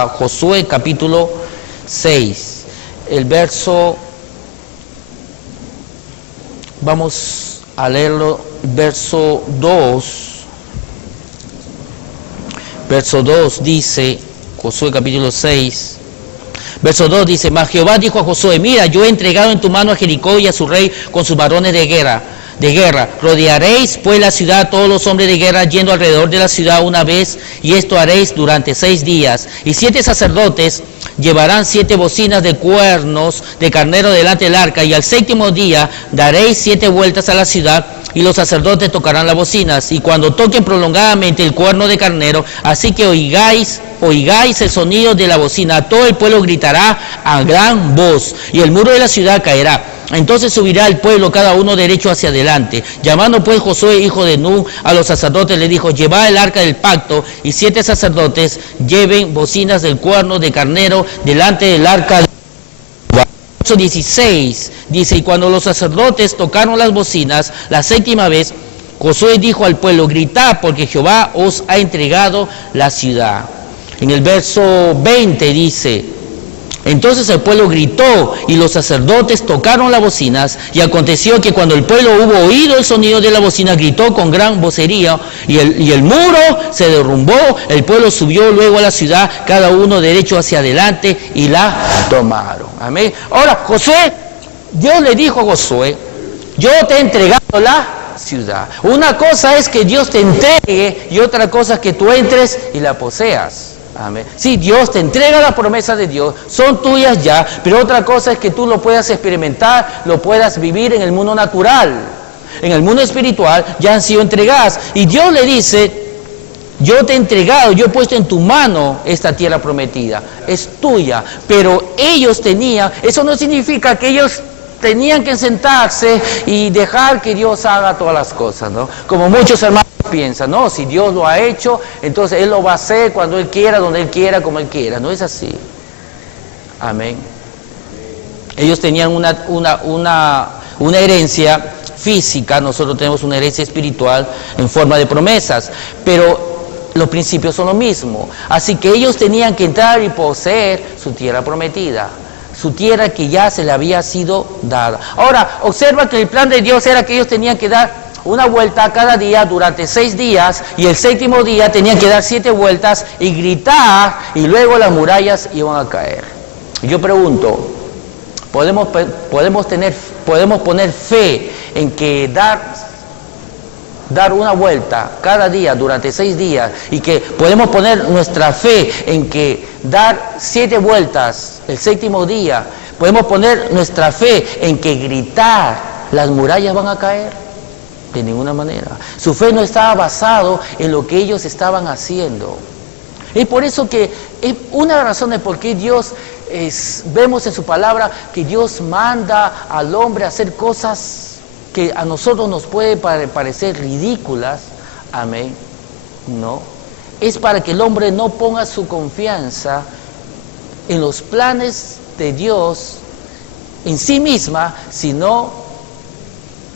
Josué capítulo 6, el verso, vamos a leerlo, verso 2. Verso 2 dice, Josué capítulo 6, verso 2 dice: Mas Jehová dijo a Josué: mira, yo he entregado en tu mano a Jericó y a su rey con sus varones de guerra. Rodearéis pues la ciudad, todos los hombres de guerra yendo alrededor de la ciudad una vez, y esto haréis durante 6 días. Y 7 sacerdotes llevarán 7 bocinas de cuernos de carnero delante del arca, y al 7º día daréis 7 vueltas a la ciudad, y los sacerdotes tocarán las bocinas, y cuando toquen prolongadamente el cuerno de carnero, así que oigáis el sonido de la bocina, todo el pueblo gritará a gran voz, y el muro de la ciudad caerá. Entonces subirá el pueblo cada uno derecho hacia adelante. Llamando pues Josué, hijo de Nun, a los sacerdotes, le dijo: llevad el arca del pacto, y 7 sacerdotes lleven bocinas del cuerno de carnero delante del arca. Verso 16 dice: y cuando los sacerdotes tocaron las bocinas la 7ª vez, Josué dijo al pueblo: gritad, porque Jehová os ha entregado la ciudad. En el verso 20 dice: entonces el pueblo gritó y los sacerdotes tocaron las bocinas, y aconteció que cuando el pueblo hubo oído el sonido de la bocina, gritó con gran vocería, y el muro se derrumbó. El pueblo subió luego a la ciudad, cada uno derecho hacia adelante, y la tomaron. Amén. Ahora Dios le dijo a Josué: yo te he entregado la ciudad. Una cosa es que Dios te entregue, y otra cosa es que tú entres y la poseas. Amén. Sí, Dios te entrega la promesa de Dios, son tuyas ya, pero otra cosa es que tú lo puedas experimentar, lo puedas vivir en el mundo natural. En el mundo espiritual ya han sido entregadas. Y Dios le dice: yo te he entregado, yo he puesto en tu mano esta tierra prometida, es tuya. Pero ellos tenían, eso no significa que ellos tenían que sentarse y dejar que Dios haga todas las cosas, ¿no? Como muchos hermanos piensan, no, si Dios lo ha hecho, entonces Él lo va a hacer cuando Él quiera, donde Él quiera, como Él quiera. No es así. Amén. Ellos tenían una herencia física, nosotros tenemos una herencia espiritual en forma de promesas, pero los principios son lo mismo. Así que ellos tenían que entrar y poseer su tierra prometida, su tierra que ya se le había sido dada. Ahora, observa que el plan de Dios era que ellos tenían que dar una vuelta cada día durante 6 días, y el 7º día tenían que dar 7 vueltas y gritar, y luego las murallas iban a caer. Yo pregunto, ¿podemos poner fe en que dar una vuelta cada día durante 6 días, y que podemos poner nuestra fe en que dar 7 vueltas el 7º día, podemos poner nuestra fe en que gritar las murallas van a caer? De ninguna manera. Su fe no estaba basado en lo que ellos estaban haciendo. Es por eso que es una de las razones por qué Dios, vemos en su palabra que Dios manda al hombre a hacer cosas que a nosotros nos puede parecer ridículas. Amén. No. Es para que el hombre no ponga su confianza en los planes de Dios en sí misma, sino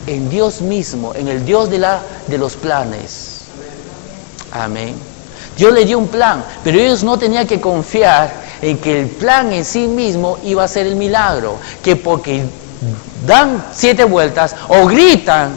en Dios mismo, en el Dios de los planes. Amén. Dios le dio un plan, pero ellos no tenían que confiar en que el plan en sí mismo iba a ser el milagro, que porque dan 7 vueltas o gritan,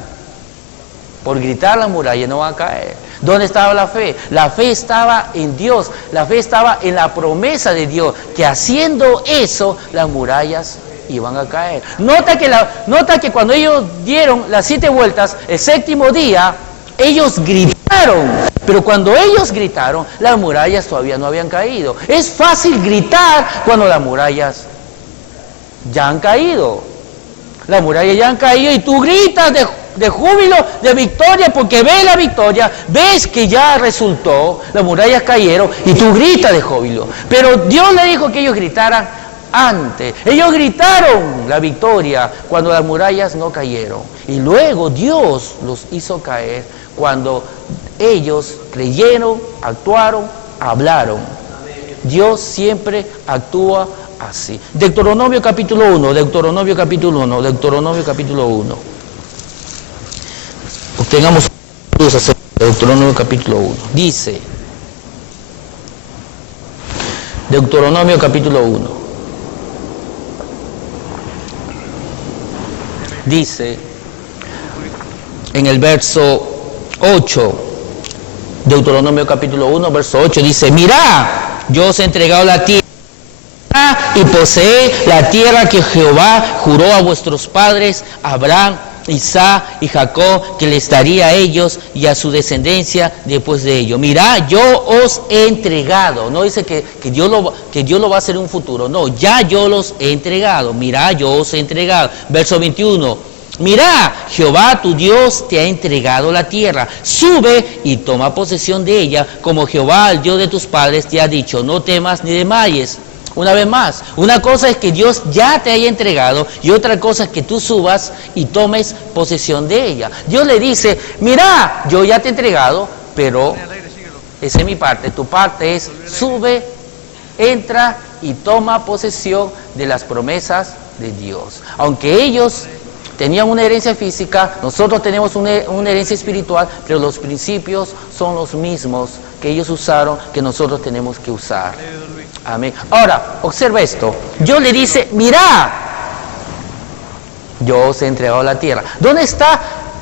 por gritar la muralla no va a caer. ¿Dónde estaba la fe? La fe estaba en Dios, la fe estaba en la promesa de Dios, que haciendo eso las murallas iban a caer. Nota que cuando ellos dieron las 7 vueltas, el 7º día, ellos gritaron, pero cuando ellos gritaron, las murallas todavía no habían caído. Es fácil gritar cuando las murallas ya han caído. Las murallas ya han caído y tú gritas de júbilo, de victoria, porque ves la victoria, ves que ya resultó, las murallas cayeron y tú gritas de júbilo. Pero Dios le dijo que ellos gritaran antes. Ellos gritaron la victoria cuando las murallas no cayeron. Y luego Dios los hizo caer cuando ellos creyeron, actuaron, hablaron. Dios siempre actúa así. Deuteronomio capítulo 1, Deuteronomio capítulo 1, Deuteronomio capítulo 1. Obtengamos Deuteronomio capítulo 1. Dice, Deuteronomio capítulo 1. Dice, en el verso 8, Deuteronomio capítulo 1, verso 8, dice, mirá, yo os he entregado la tierra y posee la tierra que Jehová juró a vuestros padres, Abraham, Isaac y Jacob, que les daría a ellos y a su descendencia después de ellos. Mirá, yo os he entregado. No dice que Dios lo va a hacer en un futuro. No, ya yo los he entregado. Mirá, yo os he entregado. Verso 21. Mirá, Jehová tu Dios te ha entregado la tierra. Sube y toma posesión de ella, como Jehová, el Dios de tus padres, te ha dicho. No temas ni desmayes. Una vez más, una cosa es que Dios ya te haya entregado y otra cosa es que tú subas y tomes posesión de ella. Dios le dice, mira, yo ya te he entregado, pero esa es mi parte. Tu parte es sube, entra y toma posesión de las promesas de Dios. Aunque ellos tenían una herencia física, nosotros tenemos una herencia espiritual, pero los principios son los mismos que ellos usaron, que nosotros tenemos que usar. Amén. Ahora, observa esto. Dios le dice, mirá, yo os he entregado la tierra. ¿Dónde está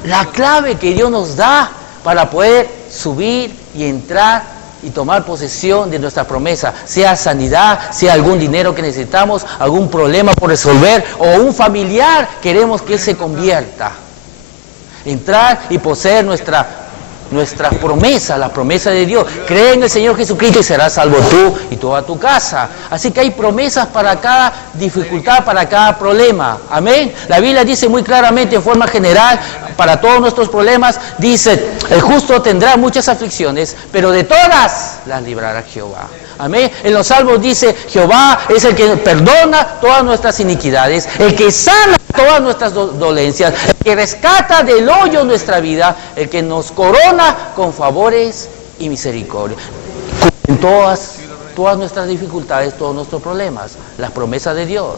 la clave que Dios nos da para poder subir y entrar y tomar posesión de nuestra promesa? Sea sanidad, sea algún dinero que necesitamos, algún problema por resolver o un familiar queremos que Él se convierta. Entrar y poseer nuestra promesa, la promesa de Dios. Cree en el Señor Jesucristo y serás salvo tú y toda tu casa. Así que hay promesas para cada dificultad, para cada problema. Amén. La Biblia dice muy claramente, en forma general, para todos nuestros problemas, dice, el justo tendrá muchas aflicciones, pero de todas las librará Jehová. Amén. En los Salmos dice, Jehová es el que perdona todas nuestras iniquidades, el que sana todas nuestras dolencias, el que rescata del hoyo nuestra vida, el que nos corona con favores y misericordia. En todas nuestras dificultades, todos nuestros problemas, las promesas de Dios.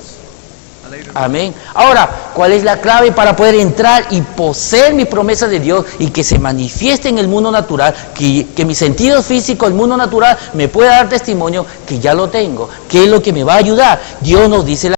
Amén. Ahora, ¿cuál es la clave para poder entrar y poseer mi promesa de Dios y que se manifieste en el mundo natural, que mi sentido físico, el mundo natural, me pueda dar testimonio que ya lo tengo? ¿Qué es lo que me va a ayudar? Dios nos dice